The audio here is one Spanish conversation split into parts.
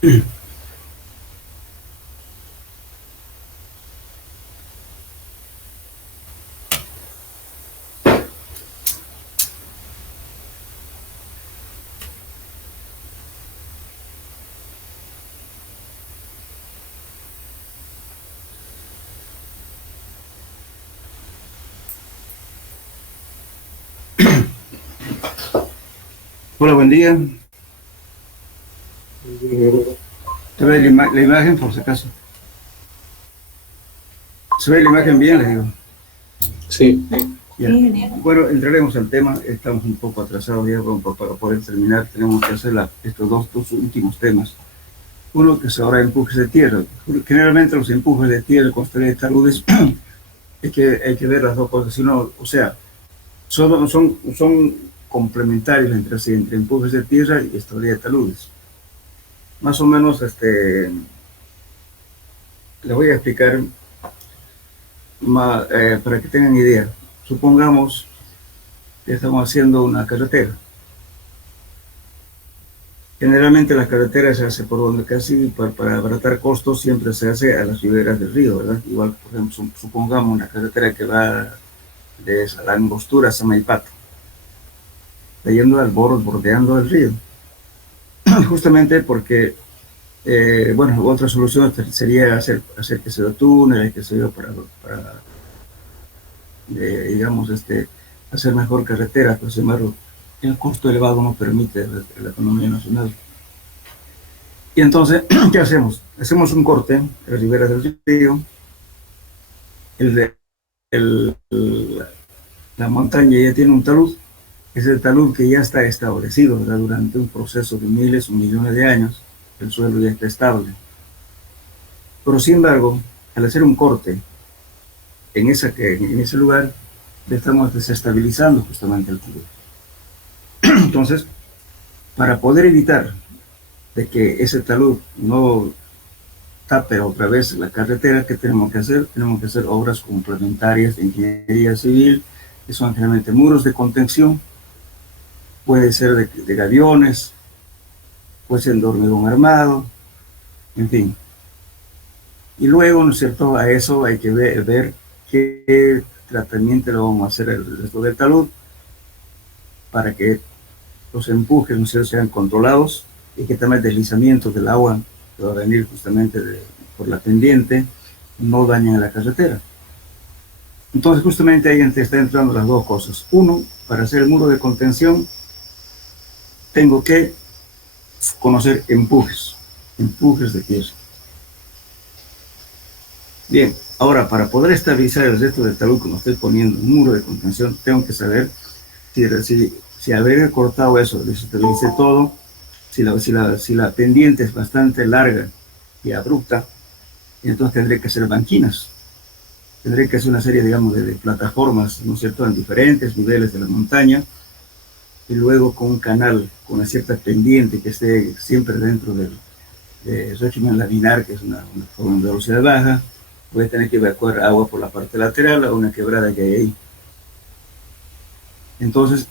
Hola, buen día. ¿Se ve la imagen por si acaso? ¿Se ve la imagen bien, les digo? Sí. Ya. Bueno, entraremos al tema. Estamos un poco atrasados ya para poder terminar. Tenemos que hacer estos dos últimos temas. Uno que es ahora empujes de tierra. Generalmente los empujes de tierra con estabilidad de taludes hay que ver las dos cosas. Si no, o sea, son complementarios entre sí, entre empujes de tierra y estabilidad de taludes. Más o menos, les voy a explicar para que tengan idea. Supongamos que estamos haciendo una carretera. Generalmente la carretera se hace por donde casi para abaratar costos siempre se hace a las riberas del río, ¿verdad? Igual, por ejemplo, supongamos una carretera que va de la Angostura a Samaipato, yendo al bordeando el río. Justamente porque, bueno, otra solución sería hacer que se túneles, que se yo, para digamos, hacer mejor carretera, pero sin embargo, el costo elevado no permite la economía nacional. Y entonces, ¿qué hacemos? Hacemos un corte en las riberas del río, el, el, la montaña ya tiene un talud, es el talud que ya está establecido, ¿verdad? Durante un proceso de miles o millones de años, el suelo ya está estable. Pero sin embargo, al hacer un corte en ese lugar, le estamos desestabilizando justamente el talud. Entonces, para poder evitar de que ese talud no tape otra vez la carretera, ¿qué tenemos que hacer? Tenemos que hacer obras complementarias de ingeniería civil, que son generalmente muros de contención, puede ser de gaviones, puede ser de hormigón armado, en fin. Y luego, ¿no es cierto?, a eso hay que ver qué tratamiento le vamos a hacer al resto del talud para que los empujes, ¿no es cierto?, sean controlados y que también el deslizamiento del agua que va a venir justamente por la pendiente no dañen la carretera. Entonces justamente ahí está entrando las dos cosas. Uno, para hacer el muro de contención tengo que conocer empujes de tierra. Bien, ahora para poder estabilizar el resto del talud, como estoy poniendo un muro de contención, tengo que saber si haber cortado eso, desestabilicé todo, si la pendiente es bastante larga y abrupta, entonces tendré que hacer banquinas. Tendré que hacer una serie, digamos, de plataformas, ¿no es cierto?, en diferentes niveles de la montaña, y luego con un canal, con una cierta pendiente que esté siempre dentro del régimen laminar, que es una forma de velocidad baja. Voy a tener que evacuar agua por la parte lateral a una quebrada que hay ahí. Entonces,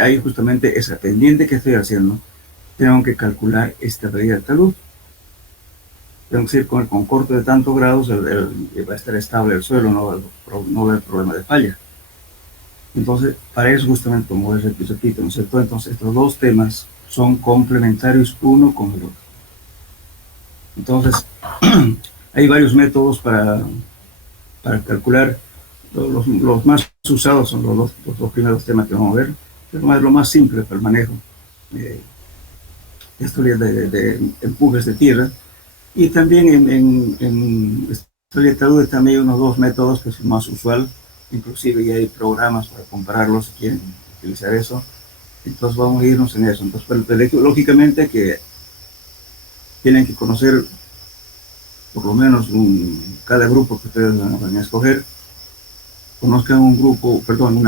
ahí justamente esa pendiente que estoy haciendo, tengo que calcular esta medida de talud. Tengo que ir con corte de tantos grados, va a estar estable el suelo, no va a haber problema de falla. Entonces, para eso justamente, como repito, ¿no es cierto? Entonces, estos dos temas son complementarios uno con el otro. Entonces, hay varios métodos para calcular. Los más usados son los dos primeros temas que vamos a ver. Es lo más simple para el manejo. Historia de empujes de tierra. Y también en historia de talud también hay unos dos métodos que es el más usual. Inclusive ya hay programas para compararlos si quieren utilizar eso. Entonces vamos a irnos en eso. Entonces, lógicamente que tienen que conocer por lo menos cada grupo que ustedes van a escoger, conozcan un grupo, perdón,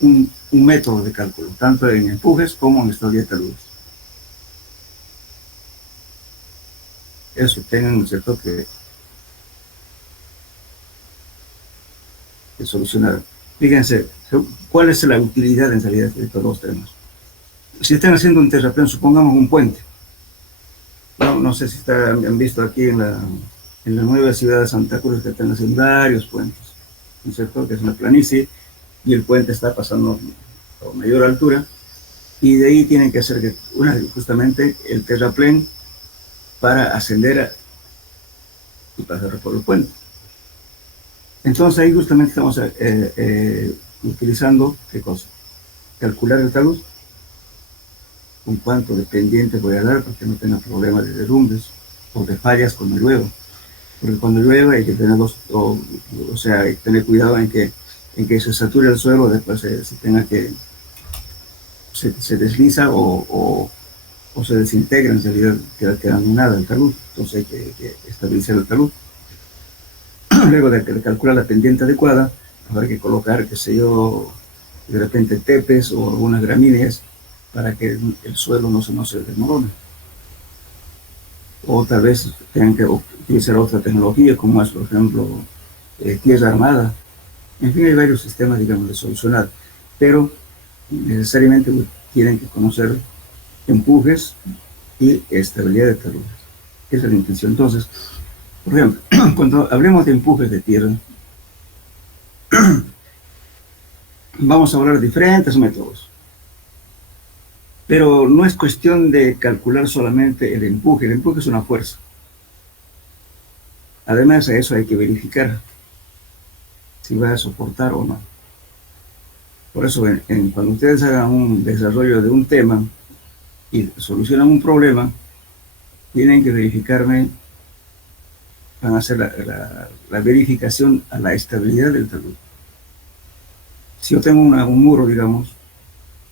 un método de cálculo, tanto en empujes como en historia de taludes. Eso, tengan, ¿cierto?, que solucionar. Fíjense, ¿cuál es la utilidad en realidad de estos dos temas? Si están haciendo un terraplén, supongamos un puente. no sé si han visto aquí en la nueva ciudad de Santa Cruz que están haciendo varios puentes, ¿no es cierto? Que es una planicie y el puente está pasando a mayor altura y de ahí tienen que hacer justamente el terraplén para ascender y pasar por el puente. Entonces ahí justamente estamos utilizando, ¿qué cosa? Calcular el talud, con cuánto de pendiente voy a dar para que no tenga problemas de derrumbes o de fallas cuando llueva. Porque cuando llueve hay que tener o sea, hay que tener cuidado en que se sature el suelo, después se tenga que, se desliza o se desintegra, en realidad queda quedando nada el talud. Entonces hay que estabilizar el talud. Luego de calcular la pendiente adecuada, habrá que colocar, qué sé yo, de repente tepes o algunas gramíneas para que el suelo no se desmorone. O tal vez tengan que utilizar otra tecnología, como es, por ejemplo, tierra armada. En fin, hay varios sistemas, digamos, de solucionar, pero necesariamente tienen que conocer empujes y estabilidad de taludes. Esa es la intención. Entonces, por ejemplo, cuando hablemos de empujes de tierra, vamos a hablar de diferentes métodos. Pero no es cuestión de calcular solamente el empuje es una fuerza. Además, a eso hay que verificar si va a soportar o no. Por eso, cuando ustedes hagan un desarrollo de un tema y solucionan un problema, tienen que verificarme, van a hacer la verificación a la estabilidad del talud. Si yo tengo un muro, digamos,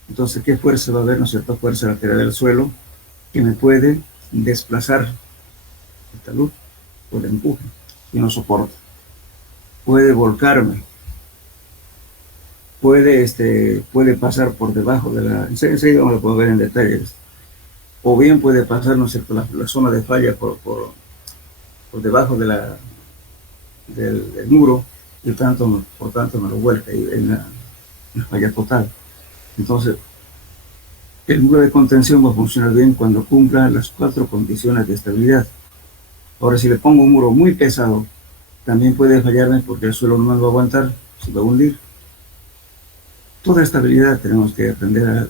entonces, ¿qué fuerza va a haber? ¿No es cierto? Fuerza lateral del suelo que me puede desplazar el talud por el empuje y no soporta. Puede volcarme, puede pasar por debajo de la... Enseguida vamos a poder ver en detalles. O bien puede pasar, ¿no es cierto?, la zona de falla por debajo del muro y por tanto me lo vuelca en la falla total. Entonces, el muro de contención va a funcionar bien cuando cumpla las 4 condiciones de estabilidad. Ahora, si le pongo un muro muy pesado, también puede fallarme porque el suelo no me va a aguantar, se va a hundir. Toda estabilidad tenemos que aprender a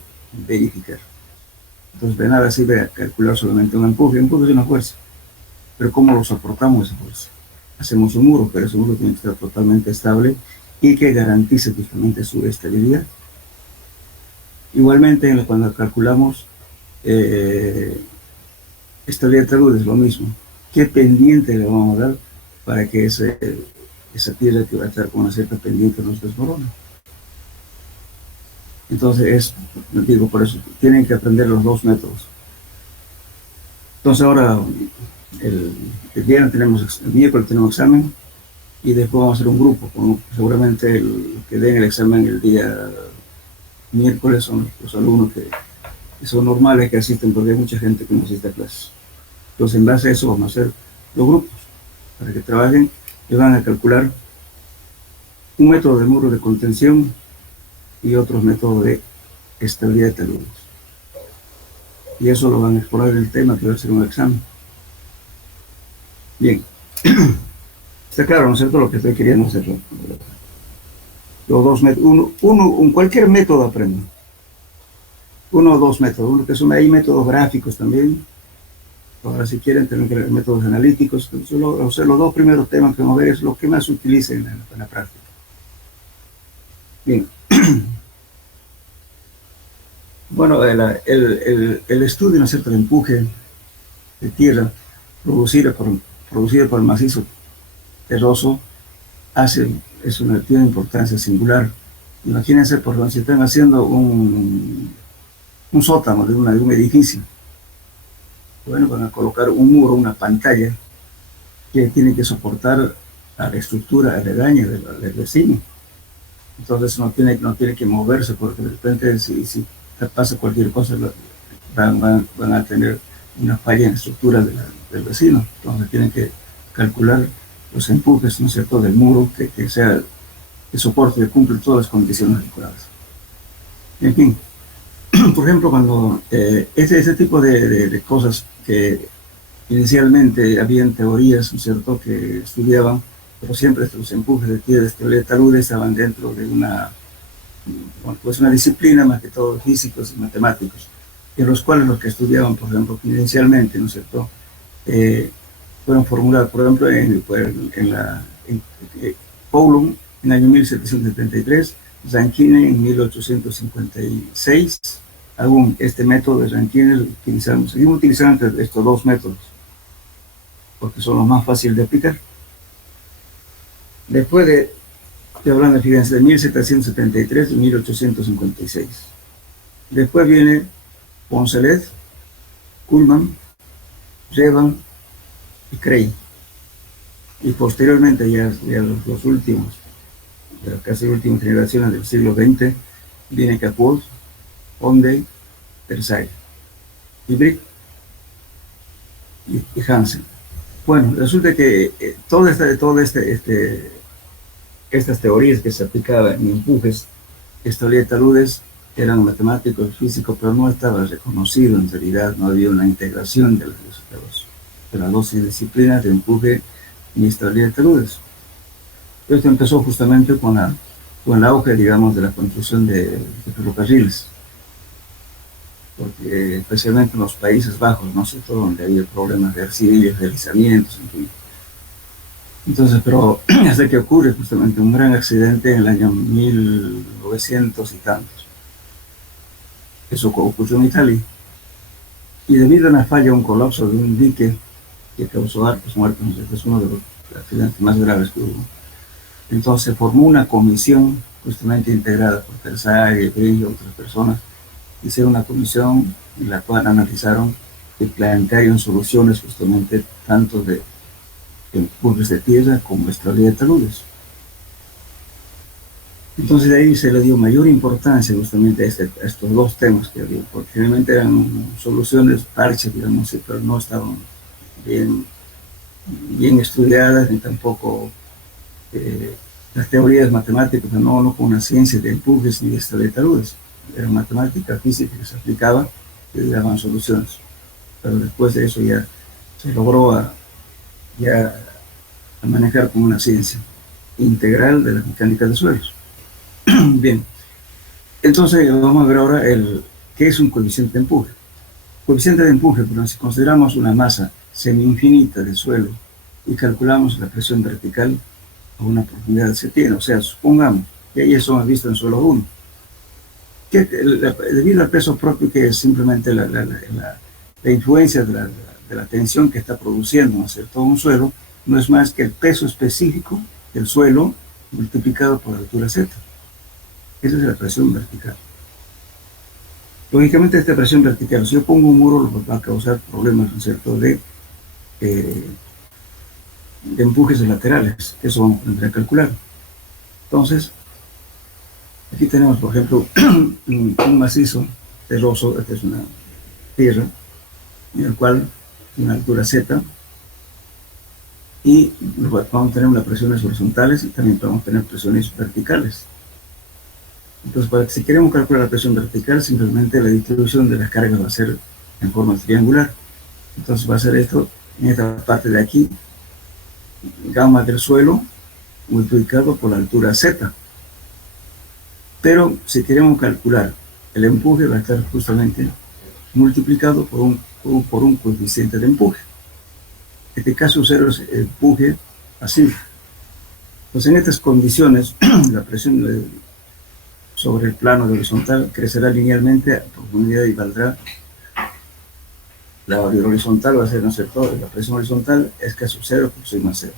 verificar. Entonces, de nada sirve calcular solamente un empuje. Un empuje es una fuerza. Pero ¿cómo lo soportamos esa fuerza? Hacemos un muro, pero ese muro tiene que estar totalmente estable y que garantice justamente su estabilidad. Igualmente, cuando calculamos estabilidad de talud es lo mismo. ¿Qué pendiente le vamos a dar para que esa piedra que va a estar con una cierta pendiente no se desmorone? Entonces, digo, por eso tienen que aprender los dos métodos. Entonces ahora, el miércoles tenemos examen y después vamos a hacer un grupo. Seguramente el que den el examen el día miércoles son los alumnos que son normales, que asisten, porque hay mucha gente que no asiste a clases. Entonces, en base a eso vamos a hacer los grupos para que trabajen y van a calcular un método de muro de contención y otros métodos de estabilidad de taludes. Y eso lo van a explorar en el tema que va a ser un examen. Bien. Está claro, ¿no es cierto?, lo que estoy queriendo hacer. Los dos métodos, cualquier método aprendo. Uno o dos métodos, que son ahí métodos gráficos también. Ahora, si quieren, tienen que ver métodos analíticos. O sea, los dos primeros temas que vamos a ver es lo que más se utiliza en la práctica. Bien. Bueno, el estudio, ¿no es cierto?, del empuje de tierra producido por el macizo terroso tiene importancia singular. Imagínense, por ejemplo, si están haciendo un sótano de un edificio. Bueno, van a colocar un muro, una pantalla que tiene que soportar a la estructura aledaña del vecino. Entonces no tiene que moverse, porque de repente si pasa cualquier cosa van a tener una falla en la estructura del vecino. Entonces tienen que calcular los empujes, ¿no es cierto?, del muro que soporte, que cumple todas las condiciones adecuadas. En fin, por ejemplo, cuando ese tipo de cosas que Inicialmente habían teorías, ¿no es cierto?, que estudiaban, pero siempre los empujes de tierra, teoría de taludes estaban dentro de bueno, pues una disciplina más que todo físicos y matemáticos, en los cuales los que estudiaban, por ejemplo, inicialmente, ¿no es cierto?, eh, fueron formulados, por ejemplo, en Coulomb en el año 1773, Rankine en 1856, aún este método de Rankine seguimos utilizando estos dos métodos, porque son los más fáciles de aplicar. Después de, estoy hablando, fíjense, de 1773 y 1856. Después viene Poncelet, Kuhlmann, Revan y Cray. Y posteriormente, ya los últimos, casi las últimas generaciones del siglo XX, viene Capot, Honday, Tersay, y Brick y Hansen. Bueno, resulta que estas teorías que se aplicaban en empujes, teoría de taludes, eran matemáticos, físicos, pero no estaba reconocido en realidad, no había una integración de las dos disciplinas de empuje y teoría de taludes. Esto empezó justamente con el auge, digamos, de la construcción de ferrocarriles, porque especialmente en los Países Bajos, ¿no sé, todo donde había problemas de arcillos, de deslizamientos, en fin. Entonces, pero hasta que ocurre justamente un gran accidente en el año 1900 y tantos. Eso ocurrió en Italia. Y debido a una falla, un colapso de un dique que causó hartos muertos, este es uno de los accidentes más graves que hubo. Entonces se formó una comisión justamente integrada por Tersay, y otras personas. Hicieron una comisión en la cual analizaron y plantearon soluciones justamente tanto de empujes de tierra como teoría de taludes. Entonces de ahí se le dio mayor importancia justamente a estos dos temas que había, porque realmente eran soluciones parches, digamos, pero no estaban bien estudiadas, ni tampoco las teorías matemáticas, no con una ciencia de empujes ni de teoría de taludes. Era matemática, física que se aplicaba y le daban soluciones. Pero después de eso ya se logró a manejar como una ciencia integral de la mecánica de suelos. Bien, entonces vamos a ver ahora qué es un coeficiente de empuje. Coeficiente de empuje, pero si consideramos una masa semi-infinita de suelo y calculamos la presión vertical a una profundidad de 70, o sea, supongamos que eso hemos visto en suelo 1, debido al peso propio, que es simplemente la influencia de la tensión que está produciendo, ¿no es cierto?, un suelo, no es más que el peso específico del suelo multiplicado por la altura Z. Esa es la presión vertical. Lógicamente, esta presión vertical, si yo pongo un muro, va a causar problemas, ¿no es cierto?, de empujes laterales. Eso vamos a tener que calcular. Entonces, aquí tenemos, por ejemplo, un macizo terroso. Esta es una tierra en el cual tiene una altura Z, y vamos a tener las presiones horizontales y también vamos a tener presiones verticales. Entonces, si queremos calcular la presión vertical, simplemente la distribución de las cargas va a ser en forma triangular. Entonces va a ser esto, en esta parte de aquí, gamma del suelo multiplicado por la altura Z. Pero si queremos calcular el empuje, va a estar justamente multiplicado por un coeficiente de empuje. En este caso, 0 es el empuje pasivo. Entonces, en estas condiciones, la presión sobre el plano de horizontal crecerá linealmente a profundidad y valdrá, la horizontal va a ser, ¿no es cierto?, la presión horizontal es K sub 0 por sigma 0.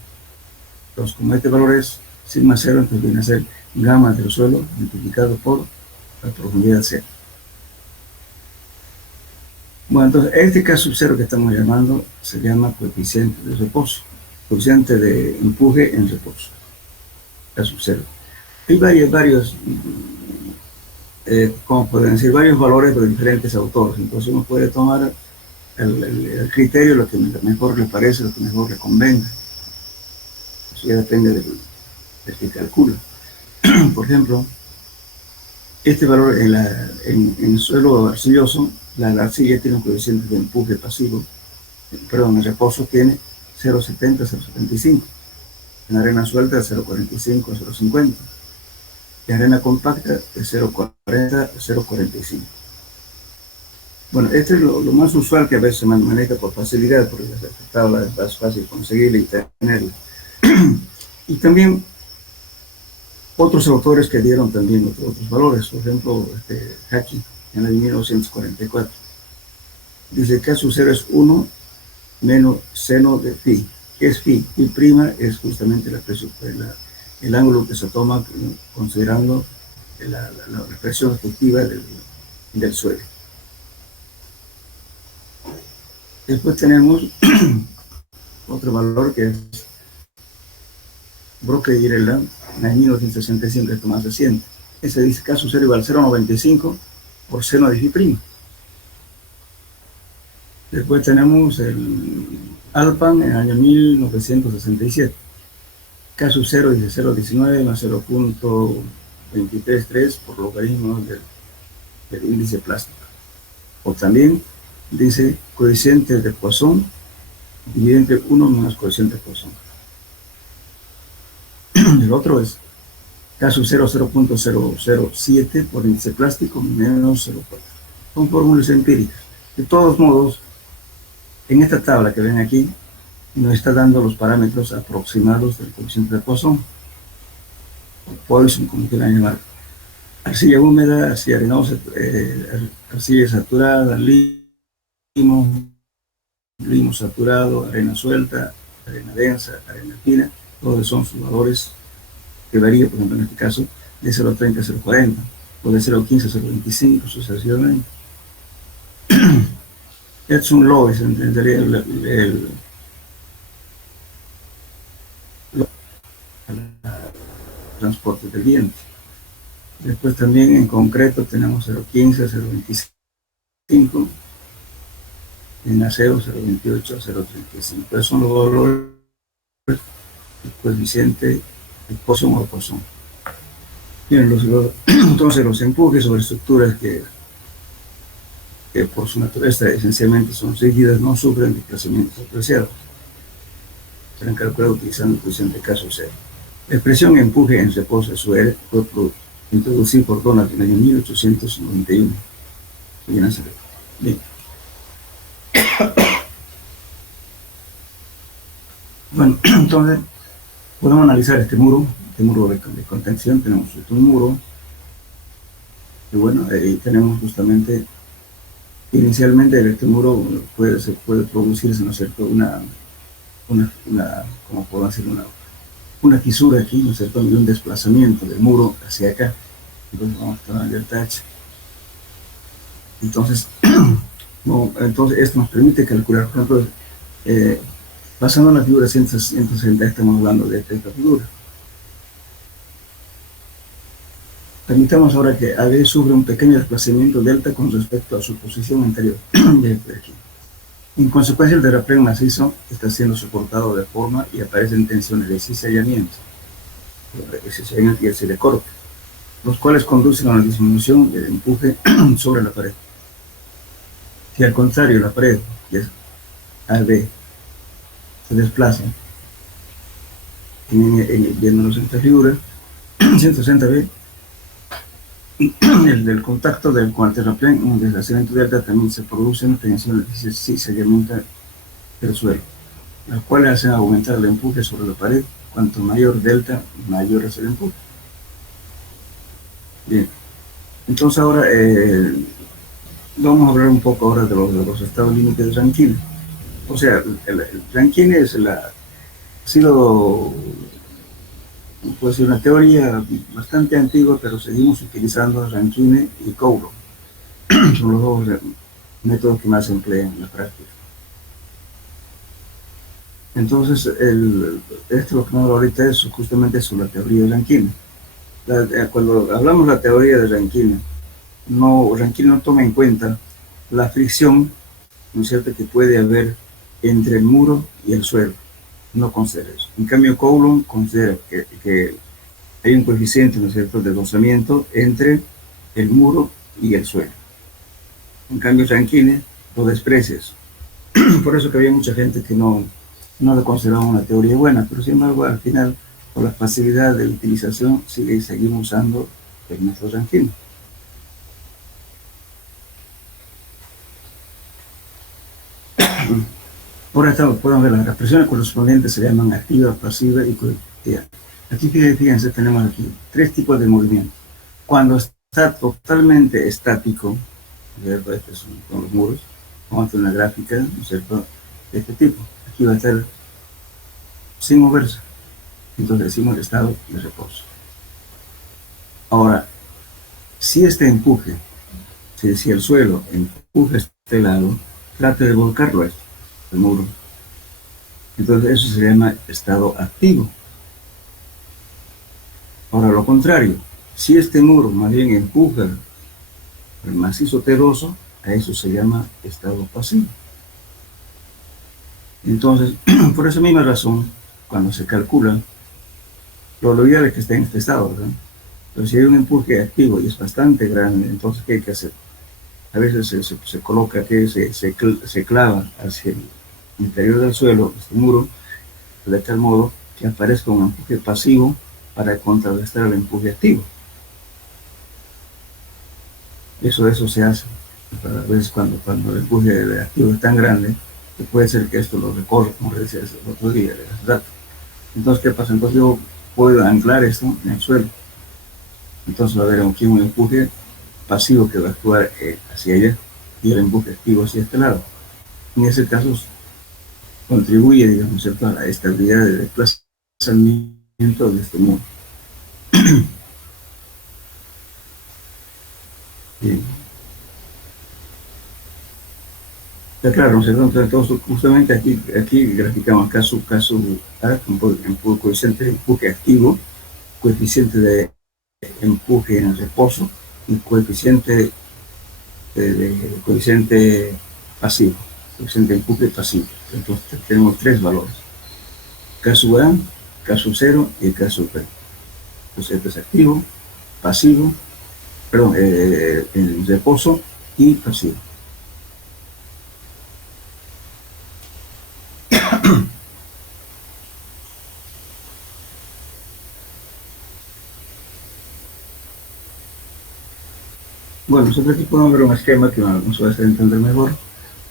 Entonces, como este valor es sigma 0, entonces viene a ser gamma del suelo multiplicado por la profundidad 0. Bueno, entonces este K sub 0 que estamos llamando se llama coeficiente de reposo, coeficiente de empuje en reposo, K sub 0. Hay varios como pueden decir, varios valores de diferentes autores. Entonces uno puede tomar el criterio, lo que mejor le parece, lo que mejor le convenga. Eso ya depende del que calcula. Por ejemplo, este valor en suelo arcilloso, la arcilla tiene un coeficiente de empuje pasivo perdón, en reposo tiene 0,70, 0,75. En arena suelta de 0,45 a 0,50. Y arena compacta de 0,40 a 0,45. Bueno, este es lo más usual, que a veces se maneja por facilidad, porque la tabla es más fácil conseguirla y tenerla. Y también otros autores que dieron también otros valores, por ejemplo, Haki, en el 1944. Dice que su cero es 1 menos seno de phi. ¿Qué es phi? Phi prima es justamente el ángulo que se toma considerando la presión efectiva del suelo. Después tenemos otro valor que es Broca y Ireland, en 1965, esto más reciente. Ese dice que su cero igual a 0,95 por seno de phi prima. Después tenemos el Alpan en el año 1967. Caso 0 dice 0,19 más 0,233 por logaritmo del índice plástico. O también dice coeficiente de Poisson dividido entre 1 menos coeficiente de Poisson. El otro es caso 0,007 por índice plástico menos 0,4. Son fórmulas empíricas. De todos modos, en esta tabla que ven aquí, nos está dando los parámetros aproximados del coeficiente de Poisson, o Poisson, como quieran llamar. Arcilla húmeda, arcilla arenosa, arcilla saturada, limo saturado, arena suelta, arena densa, arena fina, todos son sus valores que varían, por ejemplo, en este caso, de 0,30 a 0,40, o de 0,15 a 0,25, sucesivamente. Es un law, es el transporte del viento. Después también en concreto tenemos 0,15 a 0,25, en acero 0,28 a 0,35. Esos son los valores del coeficiente de Poisson o Poisson. Bien, entonces los empujes sobre estructuras que por su naturaleza esencialmente son rígidas no sufren desplazamientos apreciados. Serán calculados utilizando el coeficiente caso 0. La expresión empuje en reposo de suelo fue introducido por Donald en el año 1891. Bien. Bueno, entonces podemos analizar este muro de contención. Tenemos un muro, y bueno, ahí tenemos justamente, inicialmente este muro se puede producirse, ¿no es cierto?, como puedo decir, una fisura aquí, ¿no es cierto?, y un desplazamiento del muro hacia acá. Entonces vamos a tomar el touch. Entonces, entonces esto nos permite calcular, por ejemplo, pasando a la figura 160, estamos hablando de esta figura. Permitamos ahora que AB sufre un pequeño desplazamiento delta con respecto a su posición anterior. Aquí. En consecuencia, el terraplén macizo está siendo soportado de forma y aparecen tensiones de cizallamiento y el corte, los cuales conducen a una disminución del empuje sobre la pared. Si al contrario la pared, que es AB, se desplaza, viéndonos en esta figura, 160B, del contacto con el terraplén en el desplazamiento delta también se producen tensiones de cizallamiento del suelo, las cuales hacen aumentar el empuje sobre la pared. Cuanto mayor delta, mayor es el empuje. Bien, entonces ahora vamos a hablar un poco ahora de los estados límites de Rankine. O sea, el Rankine ha sido, puede ser una teoría bastante antigua, pero seguimos utilizando Rankine y Coulomb. Son los dos métodos que más se emplean en la práctica. Entonces, lo que vamos a hablar ahorita es justamente sobre la teoría de Rankine. Cuando hablamos de la teoría de Rankine, Rankine no toma en cuenta la fricción, ¿no es cierto?, que puede haber entre el muro y el suelo. No considera eso. En cambio, Coulomb considera que hay un coeficiente, ¿no es cierto?, de rozamiento entre el muro y el suelo. En cambio, Rankine lo desprecia eso. Por eso que había mucha gente que no lo consideraba una teoría buena, pero sin embargo al final, por la facilidad de utilización, seguimos usando el método Rankine. Por ejemplo, podemos ver las expresiones correspondientes se llaman activa, pasiva y coactiva. Aquí fíjense, tenemos aquí tres tipos de movimiento. Cuando está totalmente estático, ¿cierto? Estos son los muros, vamos a hacer una gráfica, ¿no es cierto?, de este tipo. Aquí va a estar sin moverse, entonces decimos el estado de reposo. Ahora, si este empuje, si el suelo empuja este lado, trate de volcarlo a esto, el muro. Entonces eso se llama estado activo. Ahora lo contrario, si este muro más bien empuja el macizo teroso, a eso se llama estado pasivo. Entonces, por esa misma razón, cuando se calcula, lo ideal es que esté en este estado, ¿verdad? Pero si hay un empuje activo y es bastante grande, entonces ¿qué hay que hacer? A veces se coloca que se clava hacia el interior del suelo, este muro, de tal modo que aparezca un empuje pasivo para contrarrestar el empuje activo. Eso se hace. A veces cuando el empuje activo es tan grande, que puede ser que esto lo recorra, como decía el otro día, el rato. Entonces, ¿qué pasa? Entonces yo puedo anclar esto en el suelo. Entonces va a haber aquí un empuje pasivo que va a actuar hacia allá y el empuje activo hacia este lado. En ese caso contribuye, digamos, ¿cierto?, a la estabilidad de desplazamiento de este muro. Bien. Está claro, ¿no es cierto? Entonces, justamente aquí graficamos caso A, coeficiente de empuje activo, coeficiente de empuje en reposo y coeficiente pasivo, coeficiente de empuje pasivo. Entonces tenemos tres valores: caso A, caso 0 y caso B. Entonces este es activo, pasivo, perdón, en reposo y pasivo. Bueno, nosotros aquí podemos ver un esquema que nos va a hacer entender mejor.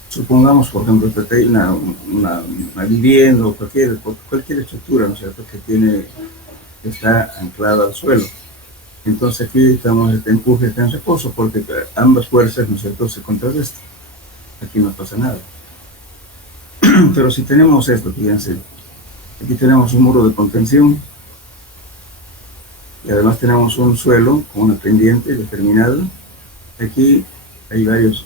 Supongamos, por ejemplo, que hay una vivienda o cualquier estructura, ¿no es cierto?, que está anclada al suelo. Entonces aquí estamos, este empuje está en reposo porque ambas fuerzas, ¿no es cierto?, se contrarrestan. Aquí no pasa nada. Pero si tenemos esto, fíjense, aquí tenemos un muro de contención y además tenemos un suelo con una pendiente determinada. Aquí hay varias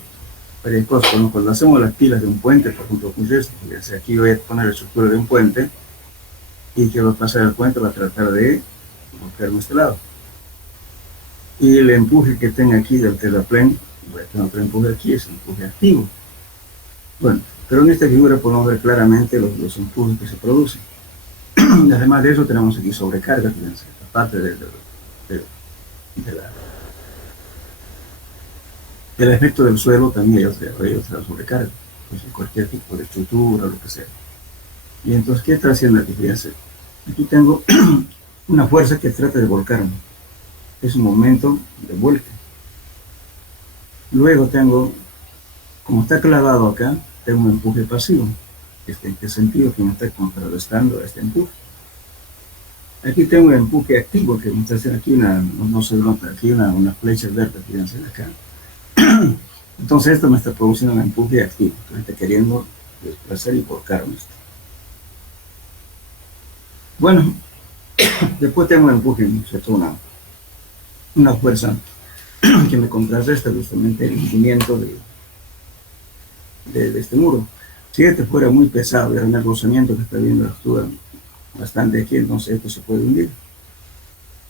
cosas. Cuando hacemos las pilas de un puente, por ejemplo, con esto, fíjense, aquí voy a poner la estructura de un puente y que va a pasar el puente, va a tratar de bloquear este lado. Y el empuje que tenga aquí del terraplén, voy a tener otro empuje aquí, es el empuje activo. Bueno, pero en esta figura podemos ver claramente los empujes que se producen. Además de eso tenemos aquí sobrecarga, fíjense, aparte del efecto del suelo también hay otra sobrecarga, pues cualquier tipo de estructura, lo que sea. Y entonces, ¿qué está haciendo aquí? Fíjense, aquí tengo una fuerza que trata de volcarme, es un momento de vuelta. Luego tengo, como está clavado acá, tengo un empuje pasivo. ¿En qué sentido? Que me está contrarrestando a este empuje. Aquí tengo un empuje activo que me está haciendo aquí no se nota, aquí una flecha verde, fíjense acá. Entonces esto me está produciendo un empuje activo, que me está queriendo desplazar y volcarme esto. Bueno, después tengo un empuje, ¿cierto?, una fuerza que me contrarresta justamente el movimiento de este muro. Si este fuera muy pesado, era un rozamiento que está viendo la altura bastante aquí, entonces esto se puede hundir.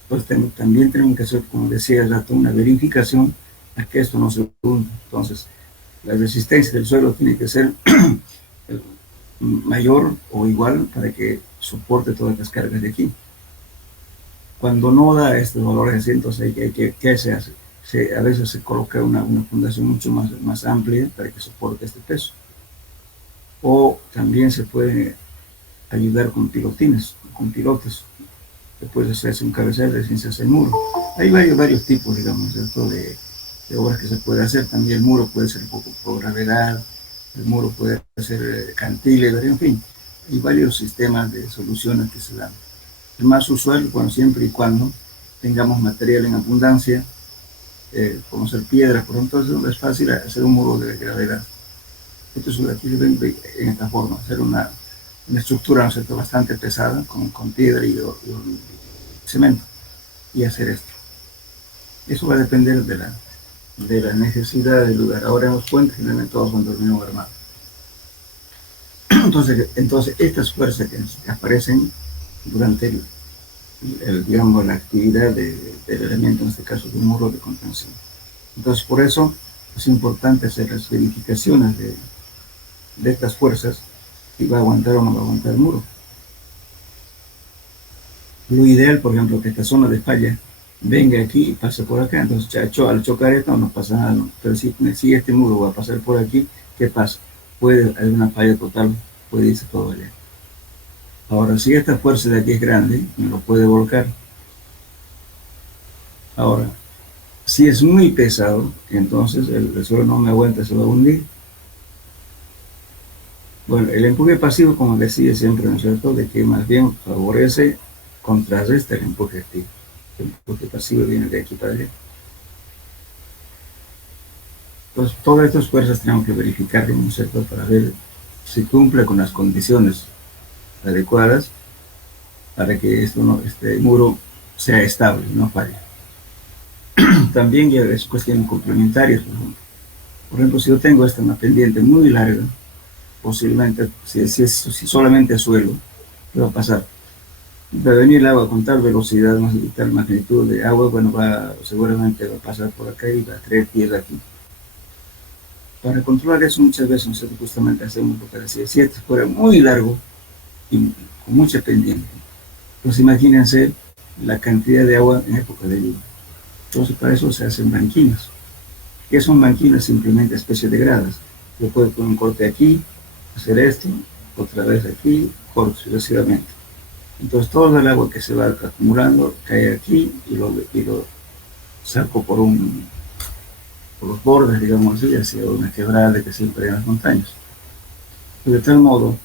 Entonces también tenemos que hacer, como decía el rato, una verificación a que esto no se hunda. Entonces la resistencia del suelo tiene que ser mayor o igual para que soporte todas las cargas de aquí. Cuando no da estos valores así, entonces ¿qué se hace? A veces se coloca una fundación mucho más amplia para que soporte este peso. o también se puede ayudar con pilotines, con pilotes. Después se hace un cabezal, recién se hace el muro. Hay varios tipos, digamos, de obras que se puede hacer. También el muro puede ser por gravedad, el muro puede ser cantilever, en fin. Hay varios sistemas de soluciones que se dan. El más usual, bueno, siempre y cuando tengamos material en abundancia, como ser piedra, por ejemplo, es fácil hacer un muro de gravedad. Esto es aquí se ve en esta forma, hacer una estructura, ¿no es cierto?, bastante pesada, con piedra y cemento, y hacer esto. Eso va a depender de la necesidad del lugar. Ahora en los puentes generalmente todos van dormidos armados. Entonces estas fuerzas que aparecen durante digamos, la actividad del elemento, en este caso de un muro de contención. Entonces por eso es importante hacer las verificaciones de estas fuerzas, si va a aguantar o no va a aguantar el muro. Lo ideal, por ejemplo, que esta zona de falla venga aquí y pase por acá. Entonces, al chocar esto no pasa nada, ¿no? Pero si este muro va a pasar por aquí, ¿qué pasa? Puede haber una falla total, puede irse todo allá. Ahora, si esta fuerza de aquí es grande, me lo puede volcar. Ahora, si es muy pesado, entonces el suelo no me aguanta, se va a hundir. Bueno, el empuje pasivo, como decía siempre, ¿no es cierto?, de que más bien favorece, contrarresta el empuje activo. El empuje pasivo viene de aquí para allá. Entonces, todas estas fuerzas tenemos que verificarlo, ¿no es cierto?, para ver si cumple con las condiciones adecuadas para que este muro sea estable, no falle. También ya es cuestión complementaria. Por ejemplo, si yo tengo una pendiente muy larga, posiblemente, si solamente es suelo, ¿qué va a pasar? Va a venir el agua con tal velocidad y tal magnitud de agua, bueno, seguramente va a pasar por acá y va a traer tierra aquí. Para controlar eso muchas veces nosotros justamente hacemos lo que decía, si este fuera muy largo y con mucha pendiente, pues imagínense la cantidad de agua en época de lluvia. Entonces para eso se hacen banquinas. ¿Qué son banquinas? Simplemente especies de gradas. Yo puedo poner un corte aquí, hacer esto, otra vez aquí, corto sucesivamente. Entonces todo el agua que se va acumulando cae aquí y lo saco por los bordes, digamos así, hacia una quebrada que siempre hay en las montañas. De tal modo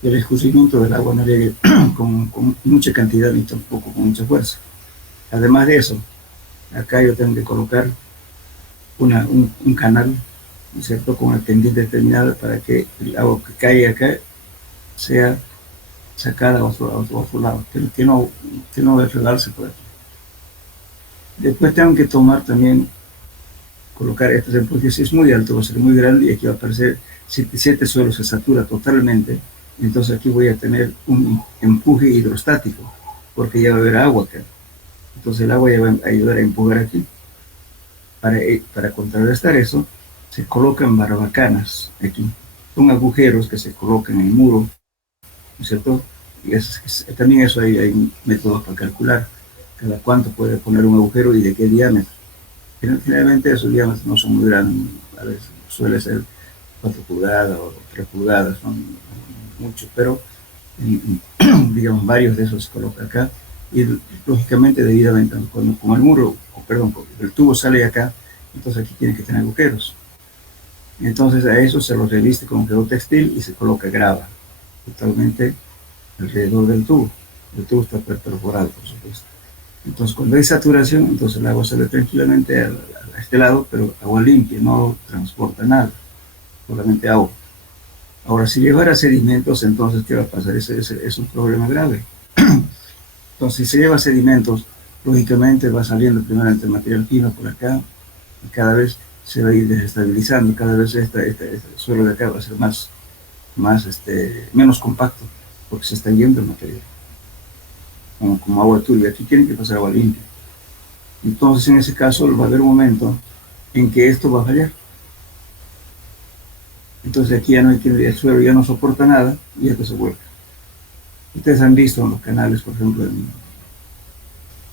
que el escurrimiento del agua no llegue con mucha cantidad ni tampoco con mucha fuerza. Además de eso, acá yo tengo que colocar un canal, ¿no es cierto?, con una pendiente determinada para que el agua que cae acá sea sacada a otro lado, que no va a regarse por aquí. Después tengo que tomar también, colocar estos empuje. Si es muy alto, va a ser muy grande y aquí va a aparecer, si este suelo se satura totalmente, entonces aquí voy a tener un empuje hidrostático, porque ya va a haber agua acá. Entonces el agua ya va a ayudar a empujar aquí. Para contrarrestar eso, se colocan barbacanas aquí. Son agujeros que se colocan en el muro, ¿no es cierto? Y también eso hay métodos para calcular cada cuánto puede poner un agujero y de qué diámetro. Generalmente esos diámetros no son muy grandes, a veces suele ser 4 pulgadas o 3 pulgadas, son muchos, pero digamos varios de esos se colocan acá y lógicamente debidamente cuando el muro, perdón, el tubo sale acá, entonces aquí tiene que tener agujeros. Entonces a eso se lo reviste con geotextil y se coloca grava totalmente alrededor del tubo. El tubo está perforado, por supuesto. Entonces cuando hay saturación, entonces el agua sale tranquilamente a este lado, pero agua limpia, no transporta nada, solamente agua. Ahora, si llevara sedimentos, entonces ¿qué va a pasar? Es un problema grave. Entonces, si se lleva sedimentos, lógicamente va saliendo primeramente el material fino por acá, y cada vez se va a ir desestabilizando, cada vez este suelo de acá va a ser menos compacto, porque se está yendo el material. Como agua turbia, aquí tiene que pasar agua limpia. Entonces, en ese caso, va a haber un momento en que esto va a fallar. Entonces aquí ya no hay el suelo ya no soporta nada y esto se vuelca. Ustedes han visto en los canales, por ejemplo, en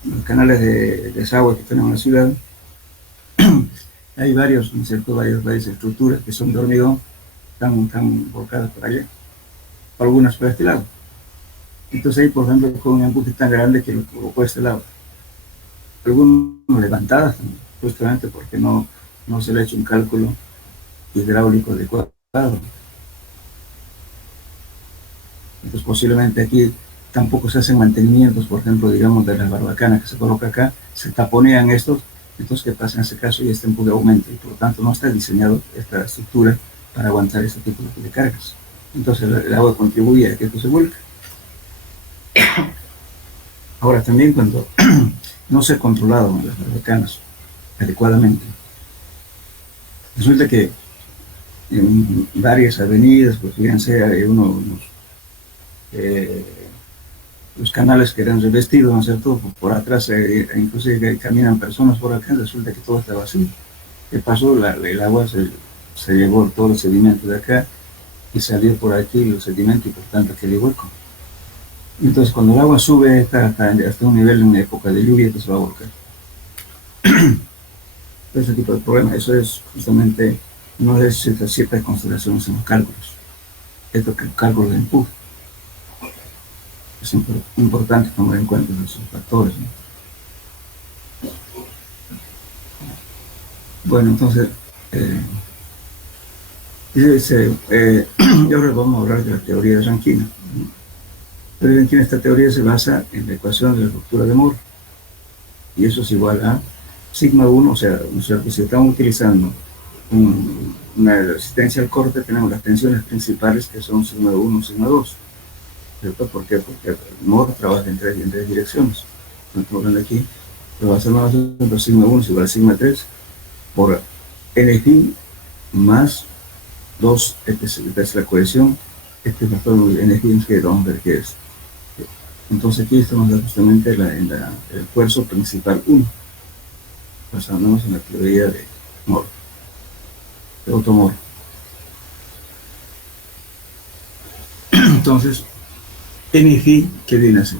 los canales de desagüe que tenemos en la ciudad, hay varias estructuras que son de hormigón están volcadas para allá, algunas para este lado. Entonces ahí, por ejemplo, con un empuje tan grande que lo provocó este lado. Algunas levantadas, justamente porque no se le ha hecho un cálculo hidráulico adecuado. Entonces posiblemente aquí tampoco se hacen mantenimientos, por ejemplo, digamos, de las barbacanas que se coloca acá, se taponean estos, entonces ¿qué pasa en ese caso? Y este empuje aumenta y por lo tanto no está diseñado esta estructura para aguantar este tipo de cargas. Entonces el agua contribuye a que esto se vuelque. Ahora también cuando no se ha controlado las barbacanas adecuadamente, resulta que en varias avenidas, pues fíjense, hay unos los canales que eran revestidos, ¿no es cierto? Por atrás, inclusive caminan personas por acá, resulta que todo está vacío. ¿Qué pasó? El agua se llevó todo el sedimento de acá y salió por aquí el sedimento y por tanto que le hueco. Entonces cuando el agua sube hasta un nivel en época de lluvia, pues se va a volcar. Ese tipo de problema, eso es justamente, no es ciertas consideraciones en los cálculos. Esto que el cálculo de empuje. Es importante tomar en cuenta esos factores, ¿no? Bueno, entonces, y ahora vamos a hablar de la teoría de Rankine. La teoría de Rankine, esta teoría se basa en la ecuación de la ruptura de Moore, y eso es igual a sigma 1, o sea, si estamos utilizando una resistencia al corte, tenemos las tensiones principales que son sigma 1, sigma 2. ¿Cierto? ¿Por qué? Porque Moore trabaja en tres direcciones. Estamos hablando aquí, lo hacemos nosotros, sigma 1 es igual a sigma 3 por NFI más 2, esta es la cohesión, este factor NFI que vamos a ver qué es. Entonces aquí estamos justamente en el esfuerzo principal 1, basándonos en la teoría de Moore, de Otto Moore. Entonces, NFI, ¿qué viene a ser?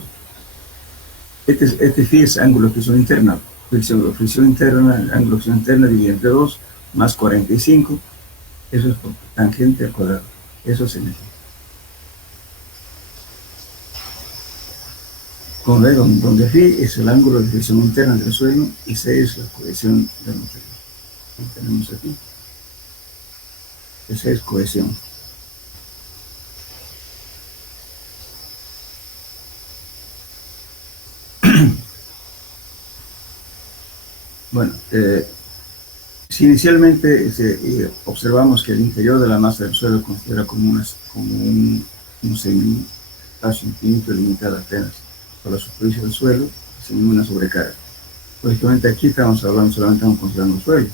Este phi es ángulo de fricción interna, fricción interna, ángulo de fricción interna dividido entre 2 más 45, eso es por tangente al cuadrado, eso es NFI. Como ven, donde phi es el ángulo de fricción interna del suelo y 6 es la cohesión del material. Lo tenemos aquí. Esa es cohesión. Bueno, si inicialmente observamos que el interior de la masa del suelo considera como un semi-espacio infinito limitado apenas por la superficie del suelo, sin ninguna sobrecarga. Lógicamente aquí estamos hablando solamente considerando el suelo.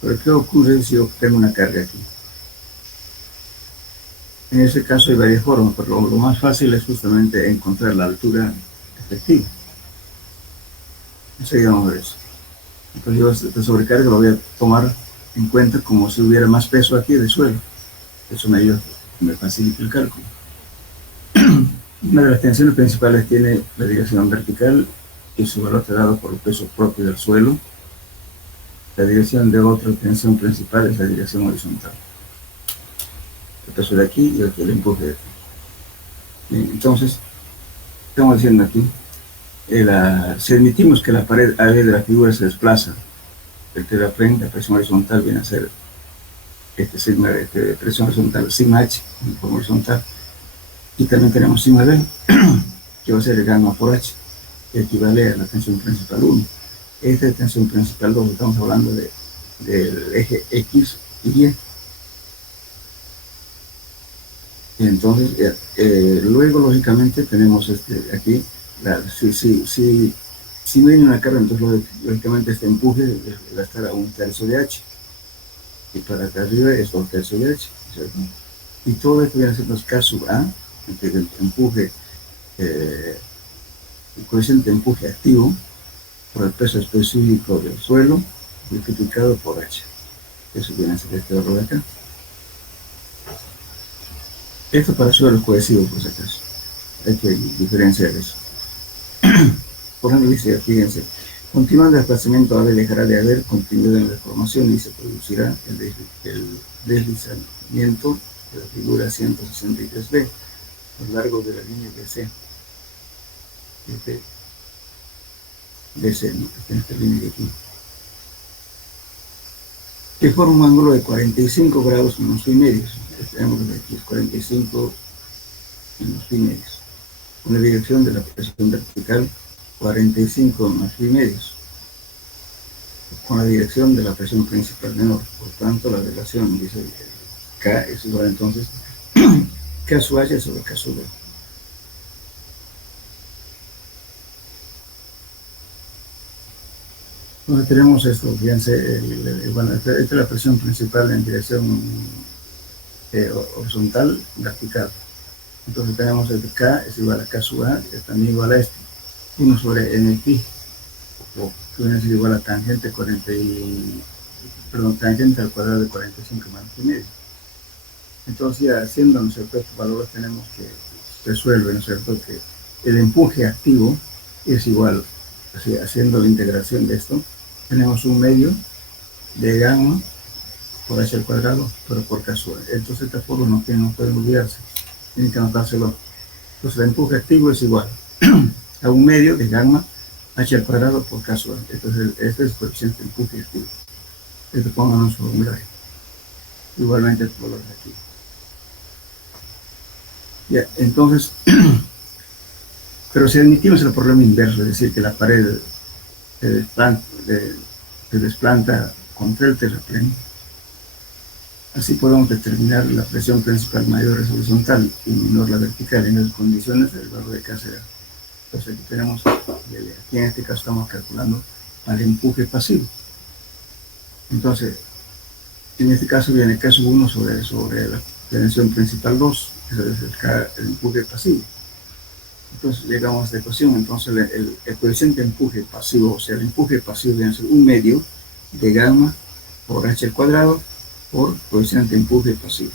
Pero ¿qué ocurre si yo tengo una carga aquí? En ese caso hay varias formas, pero lo más fácil es justamente encontrar la altura efectiva. Enseguida vamos a ver eso. Entonces yo esta sobrecarga lo voy a tomar en cuenta como si hubiera más peso aquí de suelo. Eso me ayuda, me facilita el cálculo. Una de las tensiones principales tiene la dirección vertical y su valor está dado por el peso propio del suelo. La dirección de otra tensión principal es la dirección horizontal. El peso de aquí y aquí el empuje de aquí. Bien, entonces, estamos diciendo aquí, si admitimos que la pared AB de la figura se desplaza, el terraplén, la presión horizontal viene a ser presión horizontal, sigma H, en forma horizontal, y también tenemos sigma B, que va a ser el gamma por H, que equivale a la tensión principal 1. Esta es tensión principal 2, estamos hablando del eje X y Y. Y entonces, luego lógicamente tenemos aquí, si no hay una carga, entonces lógicamente este empuje va a estar a 1/3 de H. Y para acá arriba es 2/3 de H, ¿cierto? Y todo esto viene a ser K sub A, el empuje, el coeficiente de empuje activo por el peso específico del suelo multiplicado por H. Eso viene a ser este valor de acá. Esto para suelo cohesivo, por si acaso. Hay que diferenciar eso. Por ejemplo, dice, fíjense, continuando el desplazamiento AB dejará de haber contenido en la deformación y se producirá el deslizamiento de la figura 163B a lo largo de la línea BC. BC, ¿no? Esta línea de aquí, que forma un ángulo de 45 grados menos phi medios. Este ángulo de aquí es 45 menos phi medios. Con la dirección de la presión vertical 45 menos phi medios. Con la dirección de la presión principal menor. Por tanto, la relación dice K es igual entonces K sub H sobre K sub B. Entonces tenemos esto, fíjense, bueno, esta es la presión principal en dirección horizontal, vertical. Entonces tenemos el K es igual a K sub A, que es también igual a 1 sobre N pi, o que viene a ser igual a tangente, tangente al cuadrado de 45 menos pi medio. Entonces ya haciendo, ¿no es cierto?, estos valores tenemos que resuelve, ¿no es cierto?, que el empuje activo es igual, así, haciendo la integración de esto, tenemos un medio de gamma por h al cuadrado, pero por K sub A. Entonces esta fórmula no pueden olvidarse, tienen que anotárselo. Entonces el empuje activo es igual a un medio de gamma h al cuadrado por K sub A. Entonces este es el coeficiente de empuje activo. Esto pongan en su formulario. Igualmente estos valores aquí. Ya, entonces, pero si admitimos el problema inverso, es decir, que la pared se desplanta contra el terraplén, así podemos determinar la presión principal mayor es horizontal y menor la vertical. En esas condiciones el valor de K será. Entonces aquí tenemos, aquí en este caso estamos calculando al empuje pasivo. Entonces, en este caso viene K sub 1 sobre la tensión principal 2, ese es el empuje pasivo. Entonces llegamos a esta ecuación. Entonces el coeficiente de empuje pasivo, o sea, el empuje pasivo viene a ser un medio de gamma por h al cuadrado por coeficiente de empuje pasivo.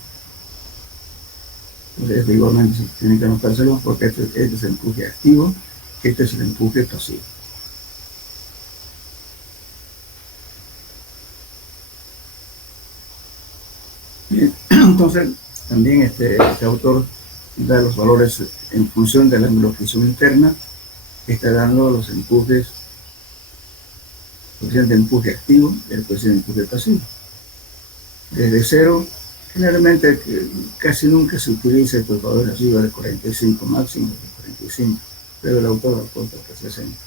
Entonces igualmente se tiene que anotárselo porque este es el empuje activo, este es el empuje pasivo. Bien, entonces también este autor da los valores en función del ángulo de fricción interna, está dando los empujes, coeficiente de empuje activo y el coeficiente de empuje pasivo. Desde cero, generalmente casi nunca se utiliza estos valores arriba de 45, máximo de 45, pero el autor aporta que 60.